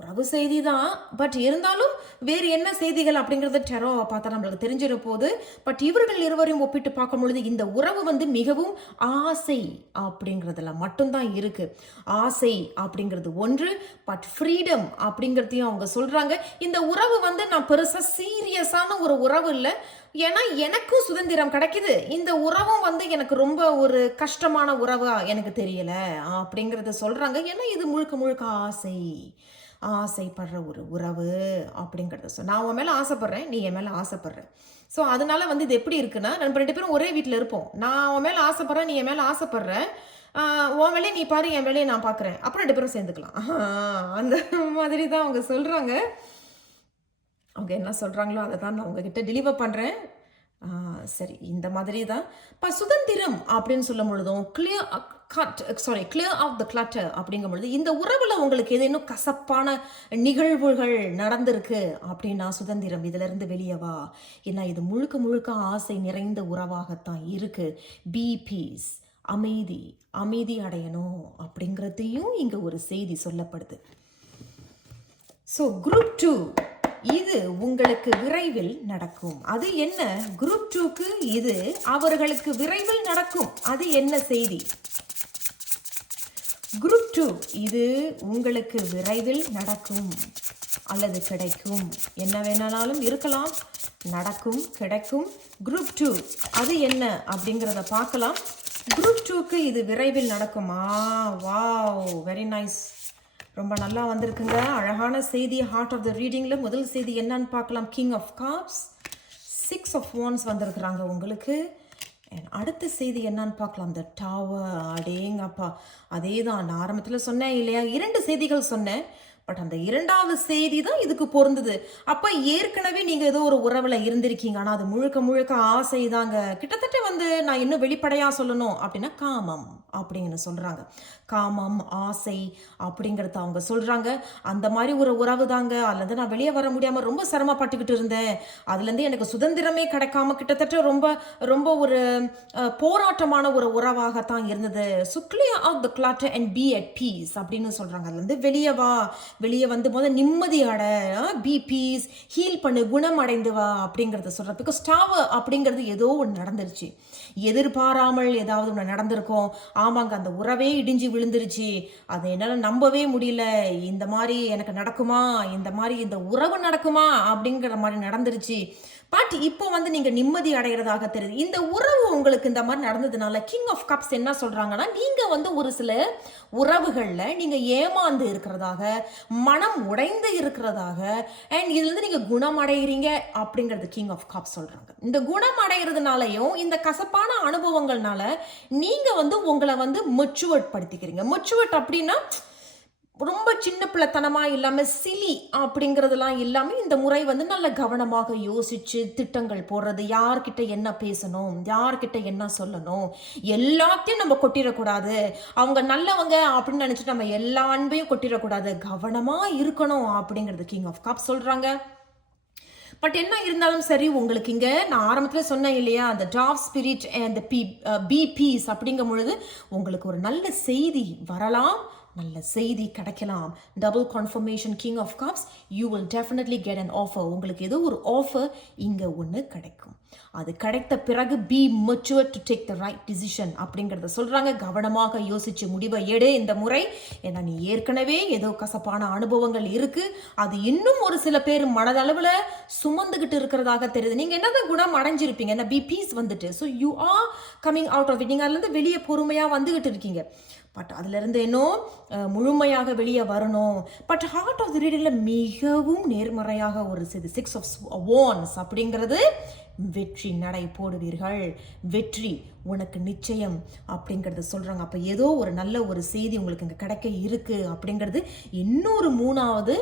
உறவு செய்தி தான், பட் இருந்தாலும் வேறு என்ன செய்திகள் அப்படிங்கிறது டெரோவை பார்த்தா நம்மளுக்கு தெரிஞ்சிட போகுது. பட் இவர்கள் இருவரையும் ஒப்பிட்டு பார்க்கும் பொழுது இந்த உறவு மிகவும் ஆசை அப்படிங்கிறதுல மட்டும்தான் இருக்குது. ஆசை அப்படிங்கிறது ஒன்று, பட் ஃப்ரீடம் அப்படிங்கிறதையும் அவங்க சொல்கிறாங்க. இந்த உறவு நான் பெருசாக சீரியஸான ஒரு உறவு இல்லை, ஏன்னா எனக்கும் சுதந்திரம் கிடைக்குது, இந்த உறவும் எனக்கு ரொம்ப ஒரு கஷ்டமான உறவா எனக்கு தெரியல அப்படிங்கிறத சொல்கிறாங்க. ஏன்னா இது முழுக்க ஆசைப்படுற ஒரு உறவு அப்படிங்கிறத நான் உன் மேலே ஆசைப்படுறேன், நீ என் மேலே ஆசைப்படுற. ஸோ அதனால இது எப்படி இருக்குன்னா, நம்ம 2 பேரும் ஒரே வீட்டில் இருப்போம். நான் உன் மேலே ஆசைப்படுறேன், நீ என் மேலே ஆசைப்படுறேன், உன் வேலையை நீ பாரு, என் வேலையை நான் பார்க்குறேன், அப்புறம் 2 பேரும் சேர்ந்துக்கலாம். அந்த மாதிரி தான் அவங்க சொல்கிறாங்க. அவங்க என்ன சொல்கிறாங்களோ அதை தான் நான் உங்ககிட்ட டெலிவர் பண்ணுறேன். சரி, இந்த மாதிரி தான் இப்போ சுதந்திரம் அப்படின்னு சொல்லும் பொழுதும் கிளியர் ஆஃப் த கிளட்டர் அப்படிங்கும் பொழுது இந்த உறவில் உங்களுக்கு ஏதேனும் கசப்பான நிகழ்வுகள் நடந்திருக்கு அப்படின்னா சுதந்திரம், இதிலிருந்து வெளியே வா. ஏன்னா இது முழுக்க ஆசை நிறைந்த உறவாகத்தான் இருக்குது. பி பீஸ், அமைதி அடையணும் அப்படிங்கிறதையும் இங்கே ஒரு செய்தி சொல்லப்படுது. ஸோ குரூப் 2 இது உங்களுக்கு விரைவில் நடக்கும். அது என்ன? குரூப் 2க்கு இது அவர்களுக்கு விரைவில் நடக்கும். அது என்ன செய்தி? குரூப் 2 இது உங்களுக்கு விரைவில் நடக்கும் அல்லது கிடைக்கும், என்ன வேணாலும் இருக்கலாம், நடக்கும், கிடைக்கும். குரூப் 2 அது என்ன அப்படிங்கிறத பார்க்கலாம். குரூப் 2க்கு இது விரைவில் நடக்குமா? வாவ், வெரி நைஸ், ரொம்ப நல்லா வந்திருக்குங்க. அழகான செய்தி. ஹார்ட் ஆஃப் த ரீடிங்கில் முதல் செய்தி என்னன்னு பார்க்கலாம். King of cups, 6 of wands வந்திருக்கிறாங்க உங்களுக்கு. அடுத்த செய்தி என்னன்னு பார்க்கலாம். The tower. அடேங்கப்பா, அதே தான் நான் ஆரம்பத்தில் சொன்னேன் இல்லையா, 2 செய்திகள் சொன்னேன். பட் அந்த இரண்டாவது செய்தி தான் இதுக்கு பொருந்தது. அப்போ ஏற்கனவே நீங்கள் ஏதோ ஒரு உறவில் இருந்திருக்கீங்க, ஆனால் அது முழுக்க முழுக்க ஆசை தாங்க. கிட்டத்தட்ட நான் இன்னும் வெளிப்படையாக சொல்லணும் அப்படின்னா காமம் அப்படின்னு சொல்கிறாங்க. காமம், ஆசை அப்படிங்கிறத அவங்க சொல்கிறாங்க. அந்த மாதிரி ஒரு உறவு தாங்க. அதுலேருந்து நான் வெளியே வர முடியாமல் ரொம்ப சிரமப்பட்டுக்கிட்டு இருந்தேன். அதுலேருந்து எனக்கு சுதந்திரமே கிடைக்காம கிட்டத்தட்ட ரொம்ப ரொம்ப ஒரு போராட்டமான ஒரு உறவாகத்தான் இருந்தது. So clear out the clutter and be at peace அப்படின்னு சொல்கிறாங்க. அதுலேருந்து வெளியே வா, வெளியே வந்து போது நிம்மதி அட, பி பீஸ், ஹீல் பண்ணு, குணமடைந்து வா அப்படிங்கிறத சொல்கிறேன். பிகாஸ் டாவர் அப்படிங்கிறது ஏதோ ஒன்று நடந்துருச்சு. எதிர்பாராமல் ஏதாவது ஒன்று நடந்திருக்கும். ஆமாங்க, அந்த உறவே இடிஞ்சு விழுந்துருச்சு. அதை என்னால் நம்பவே முடியல. இந்த மாதிரி எனக்கு நடக்குமா, இந்த மாதிரி இந்த உறவு நடக்குமா அப்படிங்கிற மாதிரி நடந்துருச்சு. பட் இப்போ நீங்கள் நிம்மதி அடைகிறதாக தெரியுது. இந்த உறவு உங்களுக்கு இந்த மாதிரி நடந்ததுனால கிங் ஆஃப் கப்ஸ் என்ன சொல்கிறாங்கன்னா, நீங்கள் ஒரு சில உறவுகளில் நீங்கள் ஏமாந்து இருக்கிறதாக, மனம் உடைந்து இருக்கிறதாக, அண்ட் இதுலேருந்து நீங்கள் குணமடைகிறீங்க அப்படிங்கிறது கிங் ஆஃப் கப்ஸ் சொல்கிறாங்க. இந்த குணம் அடைகிறதுனாலையும் இந்த கசப்பான அனுபவங்கள்னால நீங்கள் உங்களை மெச்சுவர்ட் படுத்திக்கிறீங்க. மெச்சுவர்ட் அப்படின்னா ரொம்ப சின்ன பிள்ளைத்தனமாக இல்லாமல் சிலி அப்படிங்கிறதுலாம் இல்லாமல் இந்த முறை நல்ல கவனமாக யோசித்து திட்டங்கள் போடுறது, யார்கிட்ட என்ன பேசணும், யார்கிட்ட என்ன சொல்லணும், எல்லாத்தையும் நம்ம கொட்டிடக்கூடாது. அவங்க நல்லவங்க அப்படின்னு நினச்சிட்டு நம்ம எல்லா அன்பையும் கொட்டிடக்கூடாது, கவனமாக இருக்கணும் அப்படிங்கிறது கிங் ஆஃப் கப்ஸ் சொல்கிறாங்க. பட் என்ன இருந்தாலும் சரி, உங்களுக்கு இங்கே நான் ஆரம்பத்தில் சொன்னேன் இல்லையா, அந்த டாவ் ஸ்பிரிட் அண்ட் பி பீஸ் அப்படிங்கும் பொழுது உங்களுக்கு ஒரு நல்ல செய்தி வரலாம், நல்ல செய்தி கிடைக்கலாம். Double confirmation king of cups, you will definitely get an offer. உங்களுக்கு ஏதோ ஒரு ஆஃபர் இங்கே ஒன்று கிடைக்கும். அது கிடைத்த பிறகு be mature to take the right decision அப்படிங்கிறத சொல்கிறாங்க. கவனமாக யோசிச்சு முடிவை எடு இந்த முறை. ஏன்னா நீ ஏற்கனவே ஏதோ கசப்பான அனுபவங்கள் இருக்குது, அது இன்னும் ஒரு சில பேர் மனதளவில் சுமந்துக்கிட்டு இருக்கிறதாக தெரியுது. நீங்கள் என்னதான் குணம் அடைஞ்சிருப்பீங்க, என்ன பி பீஸ் வந்துட்டு. So you are coming out of it. நீங்கள் அதுலேருந்து வெளியே பொறுமையாக வந்துக்கிட்டு இருக்கீங்க. பட் அதிலிருந்து இன்னும் முழுமையாக வெளியே வரணும். பட் ஹார்ட் ஆஃப் தி ரீடரில் மிகவும் நேர்மறையாக ஒரு 6 of wands அப்படிங்கிறது வெற்றி நடை போடுவீர்கள், வெற்றி உனக்கு நிச்சயம் அப்படிங்கிறத சொல்கிறாங்க. அப்போ ஏதோ ஒரு நல்ல ஒரு செய்தி உங்களுக்கு இங்கே கிடைக்க இருக்குது அப்படிங்கிறது இன்னொரு மூணாவது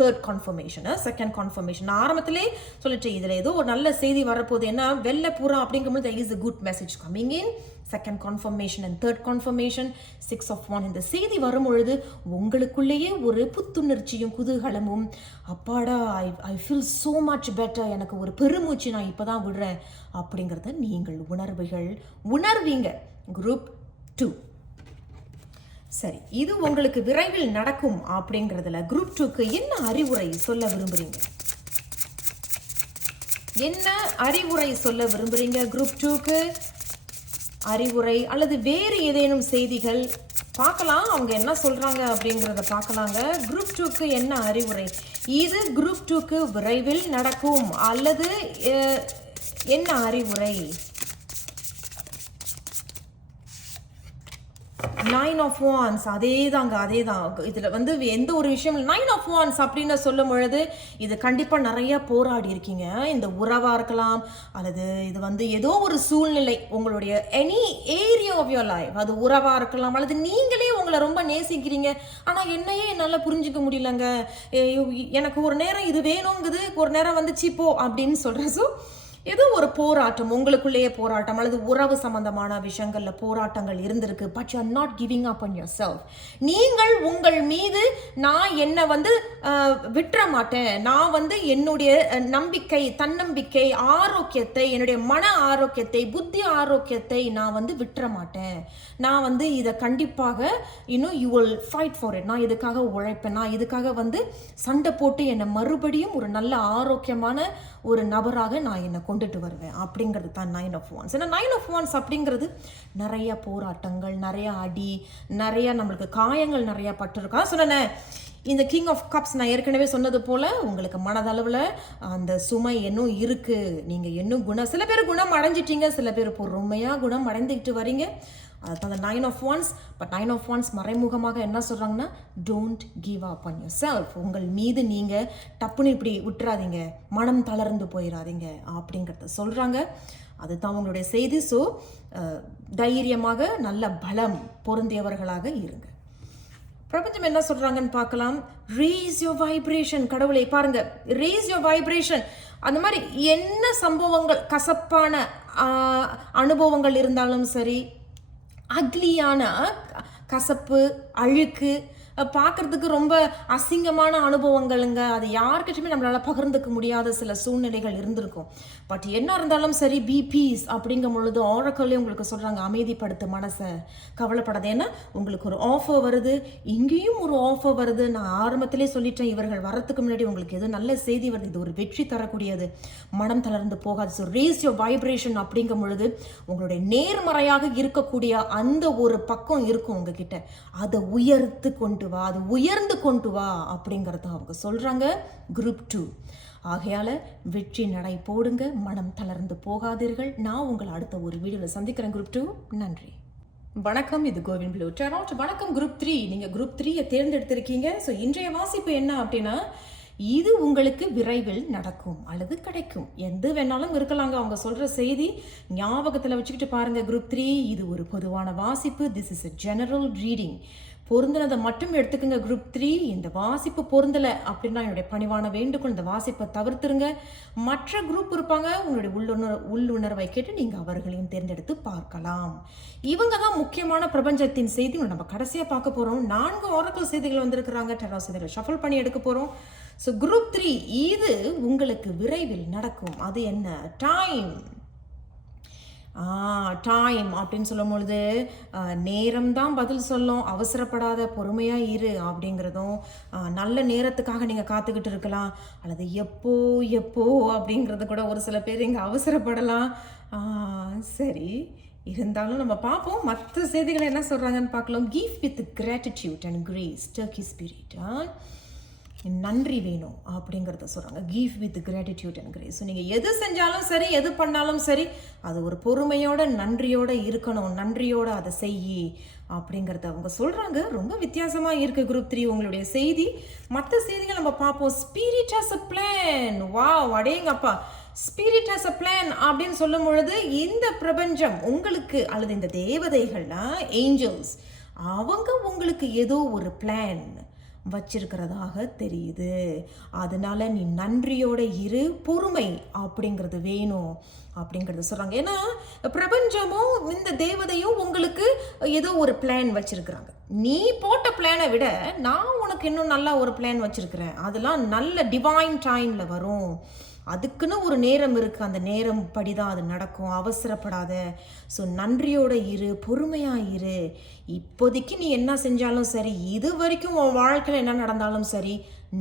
தேர்ட் கன்ஃபர்மேஷன், செகண்ட் கன்ஃபர்மேஷன். நான் ஆரம்பத்திலே சொல்லிட்டேன், இதில் ஏதோ ஒரு நல்ல செய்தி வரப்போகுது. ஏன்னா வெள்ளை பூரா அப்படிங்கும்போது there is a good message coming in. Second confirmation and third confirmation, 6 of wands. இந்த செய்தி வரும்பொழுது உங்களுக்குள்ளேயே ஒரு புத்துணர்ச்சியும் குதூகலமும், அப்பாடா I feel so much better, எனக்கு ஒரு பெருமூச்சு நான் இப்போ தான் விடுறேன் அப்படிங்கிறத நீங்கள் உணர்வீங்க. குரூப் 2. சரி, இது உங்களுக்கு விரைவில் நடக்கும் அப்படிங்கிறதுல குரூப் 2க்கு என்ன அறிவுரை சொல்ல விரும்புகிறீங்க? என்ன அறிவுரை சொல்ல விரும்புகிறீங்க குரூப் 2க்கு? அறிவுரை அல்லது வேறு ஏதேனும் செய்திகள் பார்க்கலாம், அவங்க என்ன சொல்கிறாங்க அப்படிங்கிறத பார்க்கலாங்க. குரூப் 2க்கு என்ன அறிவுரை? இது குரூப் 2க்கு விரைவில் நடக்கும் அல்லது என்ன அறிவுரை? 9 of wands, அதே தான். இதில் எந்த ஒரு விஷயம் 9 of wands அப்படின்னு சொல்லும் பொழுது இது கண்டிப்பாக நிறைய போராடி இருக்கீங்க. இந்த உறவாக இருக்கலாம், அல்லது இது ஏதோ ஒரு சூழ்நிலை, உங்களுடைய any area of your life, அது உறவாக இருக்கலாம், அல்லது நீங்களே உங்களை ரொம்ப நேசிக்கிறீங்க, ஆனால் என்னையே என்னால் புரிஞ்சிக்க முடியலங்க, எனக்கு ஒரு நேரம் இது வேணுங்குது, ஒரு நேரம் சீப்போ அப்படின்னு சொல்கிறேன். ஸோ ஏதோ ஒரு போராட்டம், உங்களுக்குள்ளேயே போராட்டம், அல்லது உறவு சம்பந்தமான விஷயங்களில் போராட்டங்கள் இருந்திருக்கு. But you are not giving up on your self. நீங்கள் உங்கள் மீது நான் என்னை விட்டுற மாட்டேன், நான் என்னுடைய நம்பிக்கை, தன்னம்பிக்கை, ஆரோக்கியத்தை, என்னுடைய மன ஆரோக்கியத்தை, புத்தி ஆரோக்கியத்தை நான் விட்டுற மாட்டேன். நான் இதை கண்டிப்பாக இன்னும் you will fight for it. நான் இதுக்காக உழைப்பேன், நான் இதுக்காக சண்டை போட்டு என்னை மறுபடியும் ஒரு நல்ல ஆரோக்கியமான ஒரு நபராக நான் என்னை கொண்டுட்டு வருவேன் அப்படிங்கிறது தான் 9 of wands. ஏன்னா 9 of wands அப்படிங்கிறது நிறைய போராட்டங்கள், நிறைய அடி, நிறைய நம்மளுக்கு காயங்கள் நிறைய பட்டிருக்கா. சொன்னேன் இந்த கிங் ஆஃப் கப்ஸ், நான் ஏற்கனவே சொன்னது போல் உங்களுக்கு மனதளவில் அந்த சுமை இன்னும் இருக்குது. நீங்கள் இன்னும் சில பேர் குணம் அடைஞ்சிட்டீங்க, சில பேர் பொறுமையாக குணம் அடைந்துக்கிட்டு வரீங்க. அதுதான் அந்த 9 of wands. But 9 of wands மறைமுகமாக என்ன சொல்கிறாங்கன்னா, don't give up on your self. உங்கள் மீது நீங்கள் டப்புன்னு இப்படி விட்டுறாதீங்க, மனம் தளர்ந்து போயிடாதீங்க அப்படிங்கிறத சொல்கிறாங்க. அதுதான் உங்களுடைய செய்தி. ஸோ தைரியமாக நல்ல பலம் பொருந்தியவர்களாக இருங்க. பிரபஞ்சம் என்ன சொல்றாங்கன்னு பார்க்கலாம். Race your vibration. கடவுளை பாருங்க, ரேஸ் யோர் வைப்ரேஷன். அந்த மாதிரி என்ன சம்பவங்கள், கசப்பான அனுபவங்கள் இருந்தாலும் சரி, அக்லியான கசப்பு, அழுக்கு, பார்க்குறதுக்கு ரொம்ப அசிங்கமான அனுபவங்களுங்க, அது யார்கிட்டையுமே நம்மளால் பகிர்ந்துக்க முடியாத சில சூழ்நிலைகள் இருந்திருக்கும். பட் என்ன இருந்தாலும் சரி, பி பீஸ் அப்படிங்கும் பொழுது ஆரக்கல்லே உங்களுக்கு சொல்கிறாங்க, அமைதிப்படுத்த மனசை, கவலைப்படாது. ஏன்னா உங்களுக்கு ஒரு ஆஃபர் வருது, இங்கேயும் ஒரு ஆஃபர் வருது. நான் ஆரம்பத்திலே சொல்லிட்டேன், இவர்கள் வரத்துக்கு முன்னாடி உங்களுக்கு எதுவும் நல்ல செய்தி வருது, இது ஒரு வெற்றி தரக்கூடியது, மனம் தளர்ந்து போகாது. ஸோ ரேஸ் யோர் வைப்ரேஷன் அப்படிங்கும் பொழுது உங்களுடைய நேர்மறையாக இருக்கக்கூடிய அந்த ஒரு பக்கம் இருக்கும் உங்ககிட்ட, அதை உயர்த்து கொண்டு வா, அது உயர்ந்து கொண்டு வா அப்படிங்கிறத அவங்க சொல்றாங்க. குரூப் 2. ஆகையால வெற்றி நடை போடுங்க, மனம் தளர்ந்து போகாதீர்கள். நான் உங்களை அடுத்த ஒரு வீடியோவில் சந்திக்கிறேன். குரூப் 2, நன்றி. வணக்கம், இது கோவின் ப்ளூ டேராட். வணக்கம் குரூப் 3. நீங்க குரூப் 3 தேர்ந்தெடுத்திருக்கீங்க. ஸோ இன்றைய வாசிப்பு என்ன அப்படின்னா, இது உங்களுக்கு விரைவில் நடக்கும் அல்லது கிடைக்கும், எது வேணாலும் இருக்கலாங்க. அவங்க சொல்ற செய்தி ஞாபகத்தில் வச்சுக்கிட்டு பாருங்க. குரூப் 3 இது ஒரு பொதுவான வாசிப்பு. This is a general reading. பொருந்தினதை மட்டும் எடுத்துக்கங்க. குரூப் 3 இந்த வாசிப்பு பொருந்தலை அப்படின்னா என்னுடைய பணிவான வேண்டுகோள், இந்த வாசிப்பை தவிர்த்துருங்க. மற்ற குரூப் இருப்பாங்க, உங்களுடைய உள்ளுணர்வை கேட்டு நீங்கள் அவர்களையும் தேர்ந்தெடுத்து பார்க்கலாம். இவங்க தான் முக்கியமான பிரபஞ்சத்தின் செய்தி நம்ம கடைசியாக பார்க்க போகிறோம். 4 ஆரக்கிள் செய்திகள் வந்திருக்கிறாங்க. டெரா செய்திகளை ஷஃபல் பண்ணி எடுக்க போகிறோம். ஸோ குரூப் 3 இது உங்களுக்கு விரைவில் நடக்கும். அது என்ன? டைம். டைம் அப்படின்னு சொல்லும் பொழுது நேரம் தான் பதில் சொல்லும். அவசரப்படாத, பொறுமையாக இரு அப்படிங்கிறதும், நல்ல நேரத்துக்காக நீங்கள் காத்துக்கிட்டு இருக்கலாம், அல்லது எப்போ எப்போ அப்படிங்கிறது கூட ஒரு சில பேர் இங்கே அவசரப்படலாம். சரி, இருந்தாலும் நம்ம பார்ப்போம் மற்ற செய்திகளை என்ன சொல்கிறாங்கன்னு பார்க்கலாம். Give with gratitude and grace, Turkey spirit. நன்றி வேணும் அப்படிங்கிறத சொல்கிறாங்க. Give with gratitude and grace. So நீங்கள் எது செஞ்சாலும் சரி, எது பண்ணாலும் சரி, அது ஒரு பொறுமையோட, நன்றியோட இருக்கணும். நன்றியோட அதை செய்யி அப்படிங்கிறத அவங்க சொல்கிறாங்க. ரொம்ப வித்தியாசமாக இருக்குது குரூப் 3 உங்களுடைய செய்தி. மற்ற செய்திகள் நம்ம பார்ப்போம். Spirit has a plan. Wow, அடேங்கப்பா. ஸ்பிரிட் ஹஸ் அ பிளான் அப்படின்னு சொல்லும் பொழுது இந்த பிரபஞ்சம் உங்களுக்கு, அல்லது இந்த தேவதைகள்னா ஏஞ்சல்ஸ், அவங்க உங்களுக்கு ஏதோ ஒரு பிளான் வச்சிருக்கிறதாக தெரியுது. அதனால நீ நன்றியோட இரு, பொறுமை அப்படிங்கிறது வேணும் அப்படிங்கிறத சொல்கிறாங்க. ஏன்னா பிரபஞ்சமும் இந்த தேவதையும் உங்களுக்கு ஏதோ ஒரு பிளான் வச்சிருக்கிறாங்க. நீ போட்ட பிளானை விட நான் உனக்கு இன்னும் நல்லா ஒரு பிளான் வச்சிருக்கிறேன், அதெல்லாம் நல்ல டிவைன் டைமில் வரும். அதுக்குன்னு ஒரு நேரம் இருக்குது, அந்த நேரம் படிதான் அது நடக்கும். அவசரப்படாத. ஸோ நன்றியோட இரு, பொறுமையாக இரு. இப்போதைக்கு நீ என்ன செஞ்சாலும் சரி, இது வரைக்கும் உன் வாழ்க்கையில் என்ன நடந்தாலும் சரி,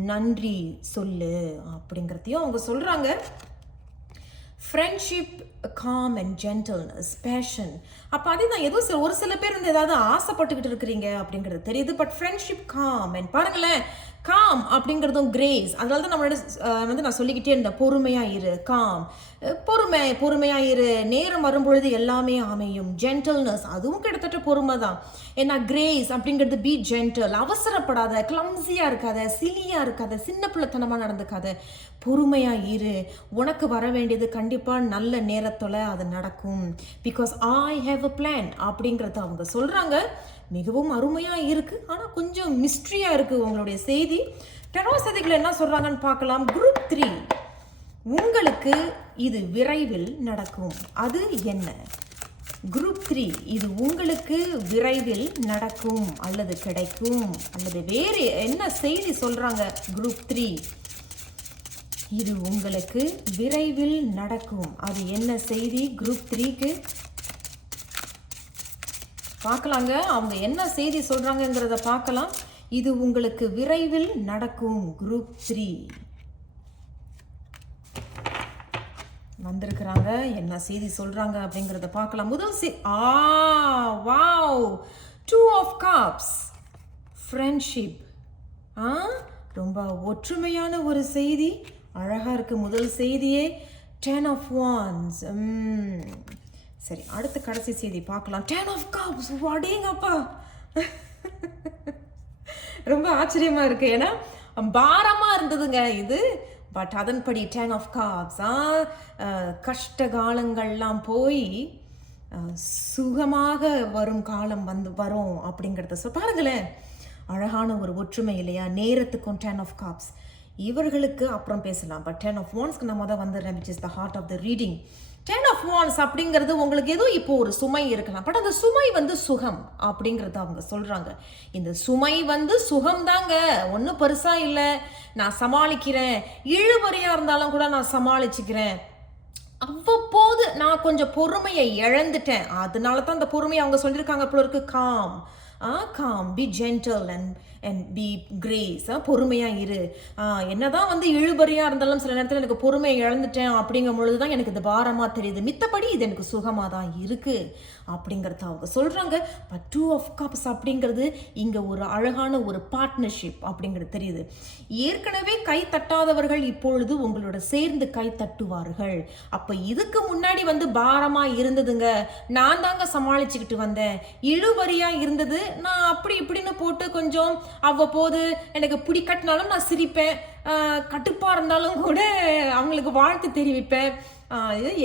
நன்றி சொல்லு அப்படிங்கிறதையும் அவங்க சொல்கிறாங்க. Friendship, calm and gentleness, passion. அப்போ அதே தான், ஏதோ ஒரு சில பேர் வந்து ஏதாவது ஆசைப்பட்டுக்கிட்டு இருக்கிறீங்க அப்படிங்கிறது தெரியுது. பட் ஃப்ரெண்ட்ஷிப், காம் அண்ட் பாருங்களேன், காம் அப்படிங்கிறதும் கிரேஸ். அதனால தான் நம்மளோட வந்து நான் சொல்லிக்கிட்டே இருந்தேன், பொறுமையாக இரு, காம், பொறுமையாக இரு, நேரம் வரும்பொழுது எல்லாமே அமையும். ஜென்டில்னஸ், அதுவும் கிட்டத்தட்ட பொறுமை தான். ஏன்னா கிரேஸ் அப்படிங்கிறது பி ஜென்டில். அவசரப்படாத, கிளம்ஸியாக இருக்காத, சிலியாக இருக்காத, சின்ன பிள்ளைத்தனமாக நடந்துக்காத, பொறுமையாக இரு. உனக்கு வர வேண்டியது கண்டிப்பாக நல்ல நேரத்தில் அது நடக்கும். Because I have a plan அப்படிங்கிறத அவங்க சொல்கிறாங்க. மிகவும் அருமையாக இருக்குது, ஆனால் கொஞ்சம் மிஸ்ட்ரியாக இருக்குது உங்களுடைய செய்தி. டெரா செய்திகள் என்ன சொல்கிறாங்கன்னு பார்க்கலாம். குரூப் 3 உங்களுக்கு இது விரைவில் நடக்கும். அது என்ன? குரூப் 3 இது உங்களுக்கு விரைவில் நடக்கும் அல்லது கிடைக்கும், அல்லது வேறு என்ன செய்தி சொல்கிறாங்க? குரூப் 3 இது உங்களுக்கு விரைவில் நடக்கும். அது என்ன செய்தி? குரூப் 3க்கு பார்க்கலாங்க. அவங்க என்ன செய்தி சொல்கிறாங்கங்கிறத பார்க்கலாம். இது உங்களுக்கு விரைவில் நடக்கும். குரூப் 3 வந்திருக்கிறாங்க, என்ன செய்தி சொல்கிறாங்க அப்படிங்கிறத பார்க்கலாம். முதல் வாவ், 2 ஆஃப் கப்ஸ், ஃப்ரெண்ட்ஷிப். ரொம்ப ஒற்றுமையான ஒரு செய்தி, அழகாக இருக்குது முதல் செய்தியே. 10 ஆஃப் wands. சரி, அடுத்த கடைசி செய்தி பார்க்கலாம். 10 ஆஃப் கப்ஸ். அடேங்கப்பா, ரொம்ப ஆச்சரியமாக இருக்குது. ஏன்னா பாரமாக இருந்ததுங்க இது. பட் அதன்படி 10 ஆஃப் கப்ஸ், கஷ்ட காலங்கள்லாம் போய் சுகமாக வரும் காலம் வரும் அப்படிங்கிறத பாருங்களேன். அழகான ஒரு ஒற்றுமை இல்லையா? நேரத்துக்கும் 10 of cups. இவர்களுக்கு அப்புறம் பேசலாம். பட் 10 of wandsக்கு நம்ம தான் வந்துடுறேன், which is the heart of the reading. 10 of wands அப்படிங்கிறது உங்களுக்கு ஏதோ இப்போ ஒரு சுமை இருக்கலாம், பட் அந்த சுமை வந்து சுகம் அப்படிங்கிறத அவங்க சொல்றாங்க. இந்த சுமை வந்து சுகம் தாங்க, ஒன்றும் பெருசா இல்லை, நான் சமாளிக்கிறேன், இழுபறியா இருந்தாலும் கூட நான் சமாளிச்சுக்கிறேன். அவ்வப்போது நான் கொஞ்சம் பொறுமையை இழந்துட்டேன், அதனால தான் அந்த பொறுமையை அவங்க சொல்லியிருக்காங்க போல இருக்கு. Calm be gentle and be grace. பொறுமையாக இரு. என்னதான் வந்து இழுபறியாக இருந்தாலும் சில நேரத்தில் எனக்கு பொறுமையை இழந்துட்டேன் அப்படிங்கும் பொழுது தான் எனக்கு இது பாரமாக தெரியுது, மித்தபடி இது எனக்கு சுகமாக தான் இருக்குது அப்படிங்கிறத அவங்க சொல்கிறாங்க. பட் 2 of cups அப்படிங்கிறது இங்கே ஒரு அழகான ஒரு பார்ட்னர்ஷிப் அப்படிங்கிறது தெரியுது. ஏற்கனவே கை தட்டாதவர்கள் இப்பொழுது உங்களோட சேர்ந்து கை தட்டுவார்கள். அப்போ இதுக்கு முன்னாடி வந்து பாரமாக இருந்ததுங்க, நான் தாங்க சமாளிச்சுக்கிட்டு வந்தேன், இழுபறியாக இருந்தது, நான் அப்படி இப்படின்னு போட்டு கொஞ்சம் அவ்வப்போது எனக்கு பிடிக்கட்டினாலும் நான் சிரிப்பேன், கட்டுப்பாக இருந்தாலும் கூட அவங்களுக்கு வாழ்த்து தெரிவிப்பேன்,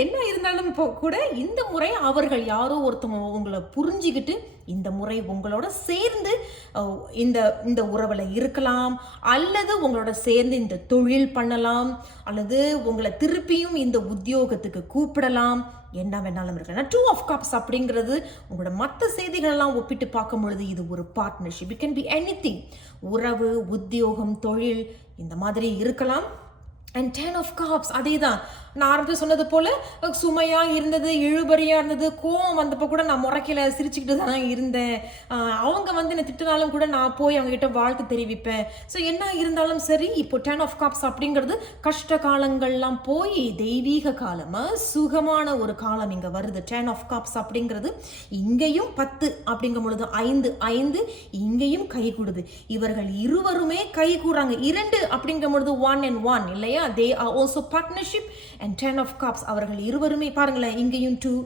என்ன இருந்தாலும் கூட இந்த முறை அவர்கள் யாரோ ஒருத்தவங்க உங்களை புரிஞ்சுக்கிட்டு இந்த முறை உங்களோட சேர்ந்து இந்த உறவில் இருக்கலாம், அல்லது உங்களோட சேர்ந்து இந்த தொழில் பண்ணலாம், அல்லது உங்களை திருப்பியும் இந்த உத்தியோகத்துக்கு கூப்பிடலாம், என்ன வேணாலும் இருக்கலாம். 2 of cups அப்படிங்கிறது உங்களோட மற்ற செய்திகளெல்லாம் ஒப்பிட்டு பார்க்கும் பொழுது இது ஒரு partnership. It can be anything. உறவு, உத்தியோகம், தொழில் இந்த மாதிரி இருக்கலாம். அண்ட் 10 of cups அதே தான் நான் ஆரம்பத்தில் சொன்னது போல் சுமையாக இருந்தது, இழுபறியாக இருந்தது, கோவம் வந்தப்போ கூட நான் முறைக்கல, சிரிச்சுக்கிட்டு தான் இருந்தேன். அவங்க வந்து என்னை திட்டினாலும் கூட நான் போய் அவங்ககிட்ட வாழ்த்து தெரிவிப்பேன். ஸோ என்ன இருந்தாலும் சரி, இப்போ 10 of cups அப்படிங்கிறது கஷ்ட காலங்கள்லாம் போய் தெய்வீக காலம், சுகமான ஒரு காலம் இங்கே வருது. 10 of cups அப்படிங்கிறது இங்கேயும் 10 அப்படிங்கும் பொழுது 5 இங்கேயும் கை கூடுது. இவர்கள் இருவருமே கை கூடுறாங்க. 2 அப்படிங்கும் பொழுது 1 and 1 இல்லையா? They are also partnership. And 10 of cups அவர்கள் இருவருமே பாருங்களேன், இங்கேயும் 2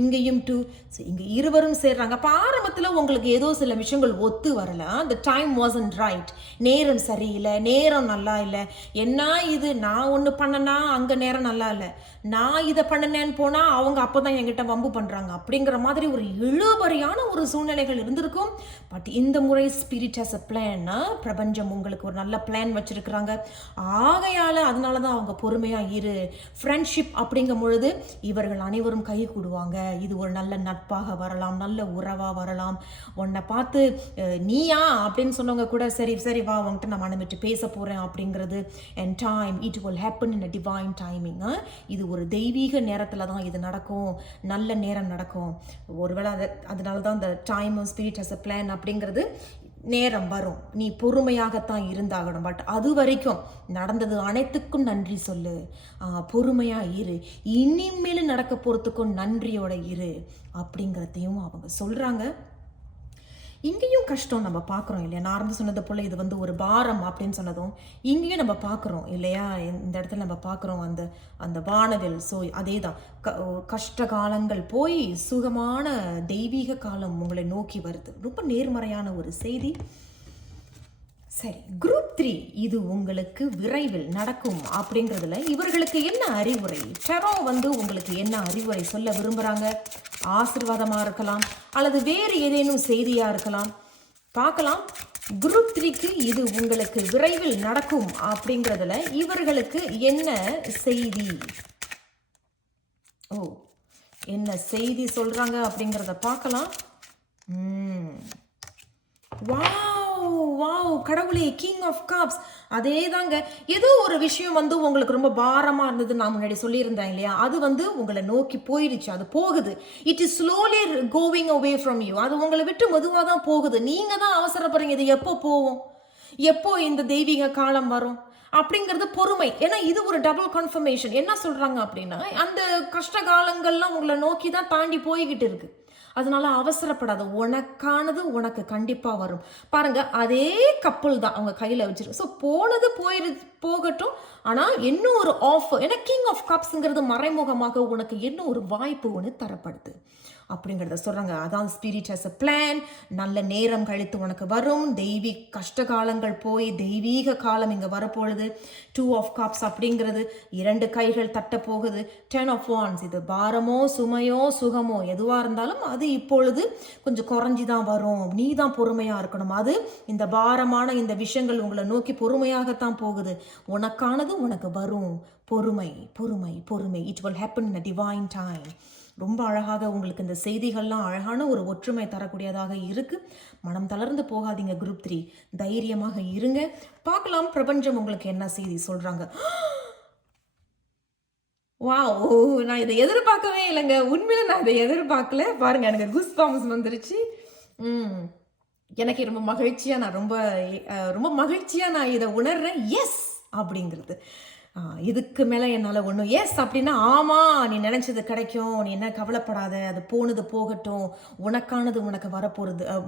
இங்கேயும் 2. ஸோ இங்கே இருவரும் சேர்றாங்க. அப்போ ஆரம்பத்தில் உங்களுக்கு ஏதோ சில விஷயங்கள் ஒத்து வரலாம். the time wasn't right, நேரம் சரியில்லை, நேரம் நல்லா இல்லை, என்ன இது நான் ஒன்று பண்ணனா அங்கே நேரம் நல்லா இல்லை, நான் இதை பண்ணினேன்னு போனால் அவங்க அப்போ தான் என்கிட்ட வம்பு பண்ணுறாங்க அப்படிங்கிற மாதிரி ஒரு இழுபறியான ஒரு சூழ்நிலைகள் இருந்திருக்கும். பட் இந்த முறை ஸ்பிரிட் ஹஸ் அ பிளான். பிரபஞ்சம் உங்களுக்கு ஒரு நல்ல பிளான் வச்சுருக்குறாங்க. ஆகையால் அதனால தான் அவங்க பொறுமையாக இரு. ஃப்ரெண்ட்ஷிப் அப்படிங்கும் பொழுது இவர்கள் அனைவரும் கை கூடுவாங்க. இது ஒரு நல்ல நட்பாக வரலாம், நல்ல உறவாக வரலாம். உன்னை பார்த்து நீயா அப்படின்னு சொன்னவங்க கூட சரி சரி வா உங்கள்கிட்ட நான் மனமிட்டு பேச போகிறேன் அப்படிங்கிறது. And time it will happen in a divine timing. இது ஒரு தெய்வீக நேரத்தில் தான் இது நடக்கும், நல்ல நேரம் நடக்கும். ஒருவேளை அதனால தான் இந்த time spirit has a plan அப்படிங்கிறது. நேரம் வரும், நீ பொறுமையாகத்தான் இருந்தாகணும். பட் அது வரைக்கும் நடந்தது அனைத்துக்கும் நன்றி சொல்லு, பொறுமையா இரு, இனிமேல் நடக்க போறதுக்கும் நன்றியோட இரு அப்படிங்கிறதையும் அவங்க சொல்றாங்க. இங்கேயும் கஷ்டம் நம்ம பார்க்குறோம் இல்லையா? நான் ஆரம்பி சொன்னது போல் இது வந்து ஒரு பாரம் அப்படின்னு சொன்னதும் இங்கேயும் நம்ம பார்க்குறோம் இல்லையா? இந்த இடத்துல நம்ம பார்க்குறோம் அந்த வானவில். ஸோ அதே தான், கஷ்ட காலங்கள் போய் சுகமான தெய்வீக காலம் உங்களை நோக்கி வருது. ரொம்ப நேர்மறையான ஒரு செய்தி. சரி, குரூப் 3 இது உங்களுக்கு விரைவில் நடக்கும் அப்படிங்கிறதுல இவர்களுக்கு என்ன அறிவுரை, டெரோ வந்து உங்களுக்கு என்ன அறிவுரை சொல்ல விரும்புகிறாங்க? ஆசீர்வாதமாக இருக்கலாம், அல்லது வேறு ஏதேனும் செய்தியாக இருக்கலாம், பார்க்கலாம். குரூப் 3க்கு இது உங்களுக்கு விரைவில் நடக்கும் அப்படிங்கிறதுல இவர்களுக்கு என்ன செய்தி, என்ன செய்தி சொல்கிறாங்க அப்படிங்கிறத பார்க்கலாம். வாவ் கடவுளே, கிங் ஆஃப் கப்ஸ். அதே தாங்க, ஏதோ ஒரு விஷயம் வந்து உங்களுக்கு ரொம்ப பாரமாக இருந்தது, நான் முன்னாடி சொல்லியிருந்தேன் இல்லையா? அது வந்து உங்களை நோக்கி போயிடுச்சு, அது போகுது. It is slowly கோவிங் away from you. அது உங்களை விட்டு மெதுவாக தான் போகுது. நீங்கள் தான் அவசரப்படுறீங்க, இது எப்போ போகும், எப்போ இந்த தெய்வீக காலம் வரும் அப்படிங்கிறது பொறுமை. ஏன்னா இது ஒரு டபுள் கன்ஃபர்மேஷன். என்ன சொல்கிறாங்க அப்படின்னா, அந்த கஷ்ட காலங்கள்லாம் உங்களை நோக்கி தான் தாண்டி போய்கிட்டு இருக்கு. அதனால அவசரப்படாத, உனக்கானது உனக்கு கண்டிப்பாக வரும். பாருங்க, அதே கப்பல் தான் அவங்க கையில் வச்சிருக்கு. ஸோ போனது போகட்டும், ஆனால் இன்னும் ஒரு ஆஃபர். ஏன்னா கிங் ஆஃப் கப்ஸுங்கிறது மறைமுகமாக உனக்கு இன்னும் ஒரு வாய்ப்பு ஒன்று தரப்படுது. அப்படிங்கிறத சொல்கிறாங்க. அதான் ஸ்பிரிட் ஹஸ் அ பிளான். நல்ல நேரம் கழித்து உனக்கு வரும். கஷ்ட காலங்கள் போய் தெய்வீக காலம் இங்கே வரப்போகுது. 2 ஆஃப் கப்ஸ் அப்படிங்கிறது 2 கைகள் தட்ட போகுது. 10 ஆஃப் வான்ஸ், இது பாரமோ சுமையோ சுகமோ எதுவாக இருந்தாலும் அது இப்பொழுது கொஞ்சம் குறைஞ்சி தான் வரும். நீ தான் பொறுமையாக இருக்கணும். அது இந்த பாரமான இந்த விஷயங்கள் உங்களை நோக்கி பொறுமையாகத்தான் போகுது. உனக்கானது உனக்கு வரும். பொறுமை பொறுமை பொறுமை. It will happen in a divine time. ரொம்ப அழகாக உங்களுக்கு இந்த செய்திகள்லாம் அழகான ஒரு ஒற்றுமை தரக்கூடியதாக இருக்குது. மனம் தளர்ந்து போகாதீங்க குரூப் 3. தைரியமாக இருங்க. பார்க்கலாம் பிரபஞ்சம் உங்களுக்கு என்ன செய்தி சொல்கிறாங்க. ஓ, நான் இதை எதிர்பார்க்கவே இல்லைங்க. உண்மையில நான் இதை எதிர்பார்க்கல. பாருங்க, எனக்கு குஸ் பாம்ஸ் வந்துருச்சு. எனக்கு ரொம்ப மகிழ்ச்சியாக ரொம்ப மகிழ்ச்சியாக நான் இதை உணர்றேன். எஸ் அப்படிங்கிறது. இதுக்கு மேலே என்னால் ஒன்றும் எஸ் அப்படின்னா ஆமாம், நீ நினச்சது கிடைக்கும், நீ என்ன கவலைப்படாத, அது போனது போகட்டும், உனக்கானது உனக்கு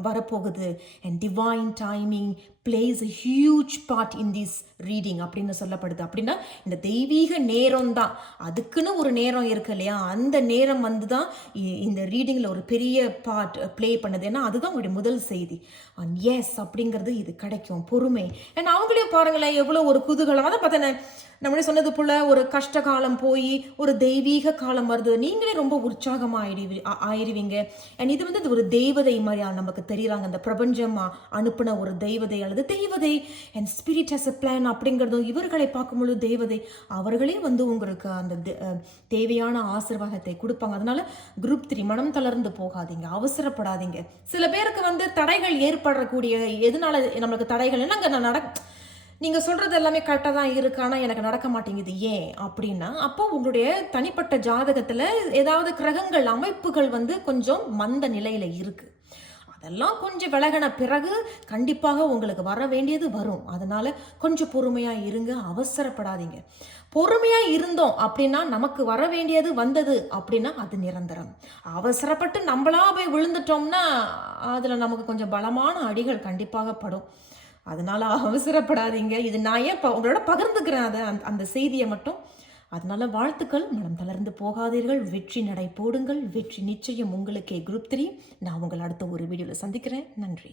வரப்போகுது. And divine timing place a huge part in this reading அப்படின்னு சொல்லப்படுது. அப்படின்னா இந்த தெய்வீக நேரம் தான், அதுக்குன்னு ஒரு நேரம் இருக்கு இல்லையா, அந்த நேரம் வந்து தான் இந்த ரீடிங்கில் ஒரு பெரிய பார்ட் ப்ளே பண்ணுது. ஏன்னா அதுதான் உங்களுடைய முதல் செய்தி. எஸ் அப்படிங்கிறது இது கிடைக்கும். பொறுமை. அண்ட் அவங்களையும் பாருங்களேன், எவ்வளோ ஒரு குதூகலம். அதை பார்த்தேன், நம்மளே சொன்னது போல் ஒரு கஷ்ட காலம் போய் ஒரு தெய்வீக காலம் வருது. நீங்களே ரொம்ப உற்சாகமாக ஆயிடுவீங்க. அண்ட் இது வந்து ஒரு தெய்வதை மாதிரி நமக்கு தெரியுறாங்க. அந்த பிரபஞ்சம் அனுப்பின ஒரு தெய்வதை அல்லது தெய்வதை. And spirit has a plan அப்படிங்கிறதும் இவர்களை பார்க்கும்பொழுது தெய்வதை அவர்களே வந்து உங்களுக்கு அந்த தேவையான ஆசீர்வாதத்தை கொடுப்பாங்க. அதனால குரூப் 3 மனம் தளர்ந்து போகாதீங்க, அவசரப்படாதீங்க. சில பேருக்கு வந்து தடைகள் ஏற்படக்கூடிய, எதனால நம்மளுக்கு தடைகள் என்னங்க நீங்கள் சொல்கிறது எல்லாமே கரெக்டாக தான் இருக்குது, ஆனால் எனக்கு நடக்க மாட்டேங்குது ஏன் அப்படின்னா, அப்போ உங்களுடைய தனிப்பட்ட ஜாதகத்தில் ஏதாவது கிரகங்கள் அமைப்புகள் வந்து கொஞ்சம் மந்த நிலையில் இருக்குது. அதெல்லாம் கொஞ்சம் விலகின பிறகு கண்டிப்பாக உங்களுக்கு வர வேண்டியது வரும். அதனால் கொஞ்சம் பொறுமையாக இருங்க, அவசரப்படாதீங்க. பொறுமையாக இருந்தோம் அப்படின்னா நமக்கு வர வேண்டியது வந்தது அப்படின்னா அது நிரந்தரம். அவசரப்பட்டு நம்மளா போய் விழுந்துட்டோம்னா அதில் நமக்கு கொஞ்சம் பலமான அடிகள் கண்டிப்பாக படும். அதனால் அவசரப்படாதீங்க. இது நான் ஏன் உங்களோட பகிர்ந்துக்கிறேன் அந்த செய்தியை மட்டும். அதனால வாழ்த்துக்கள். மனம் தளர்ந்து போகாதீர்கள். வெற்றி நடை போடுங்கள். வெற்றி நிச்சயம் உங்களுக்கே. குரூப் 3 நான் உங்களை அடுத்த ஒரு வீடியோவில் சந்திக்கிறேன். நன்றி.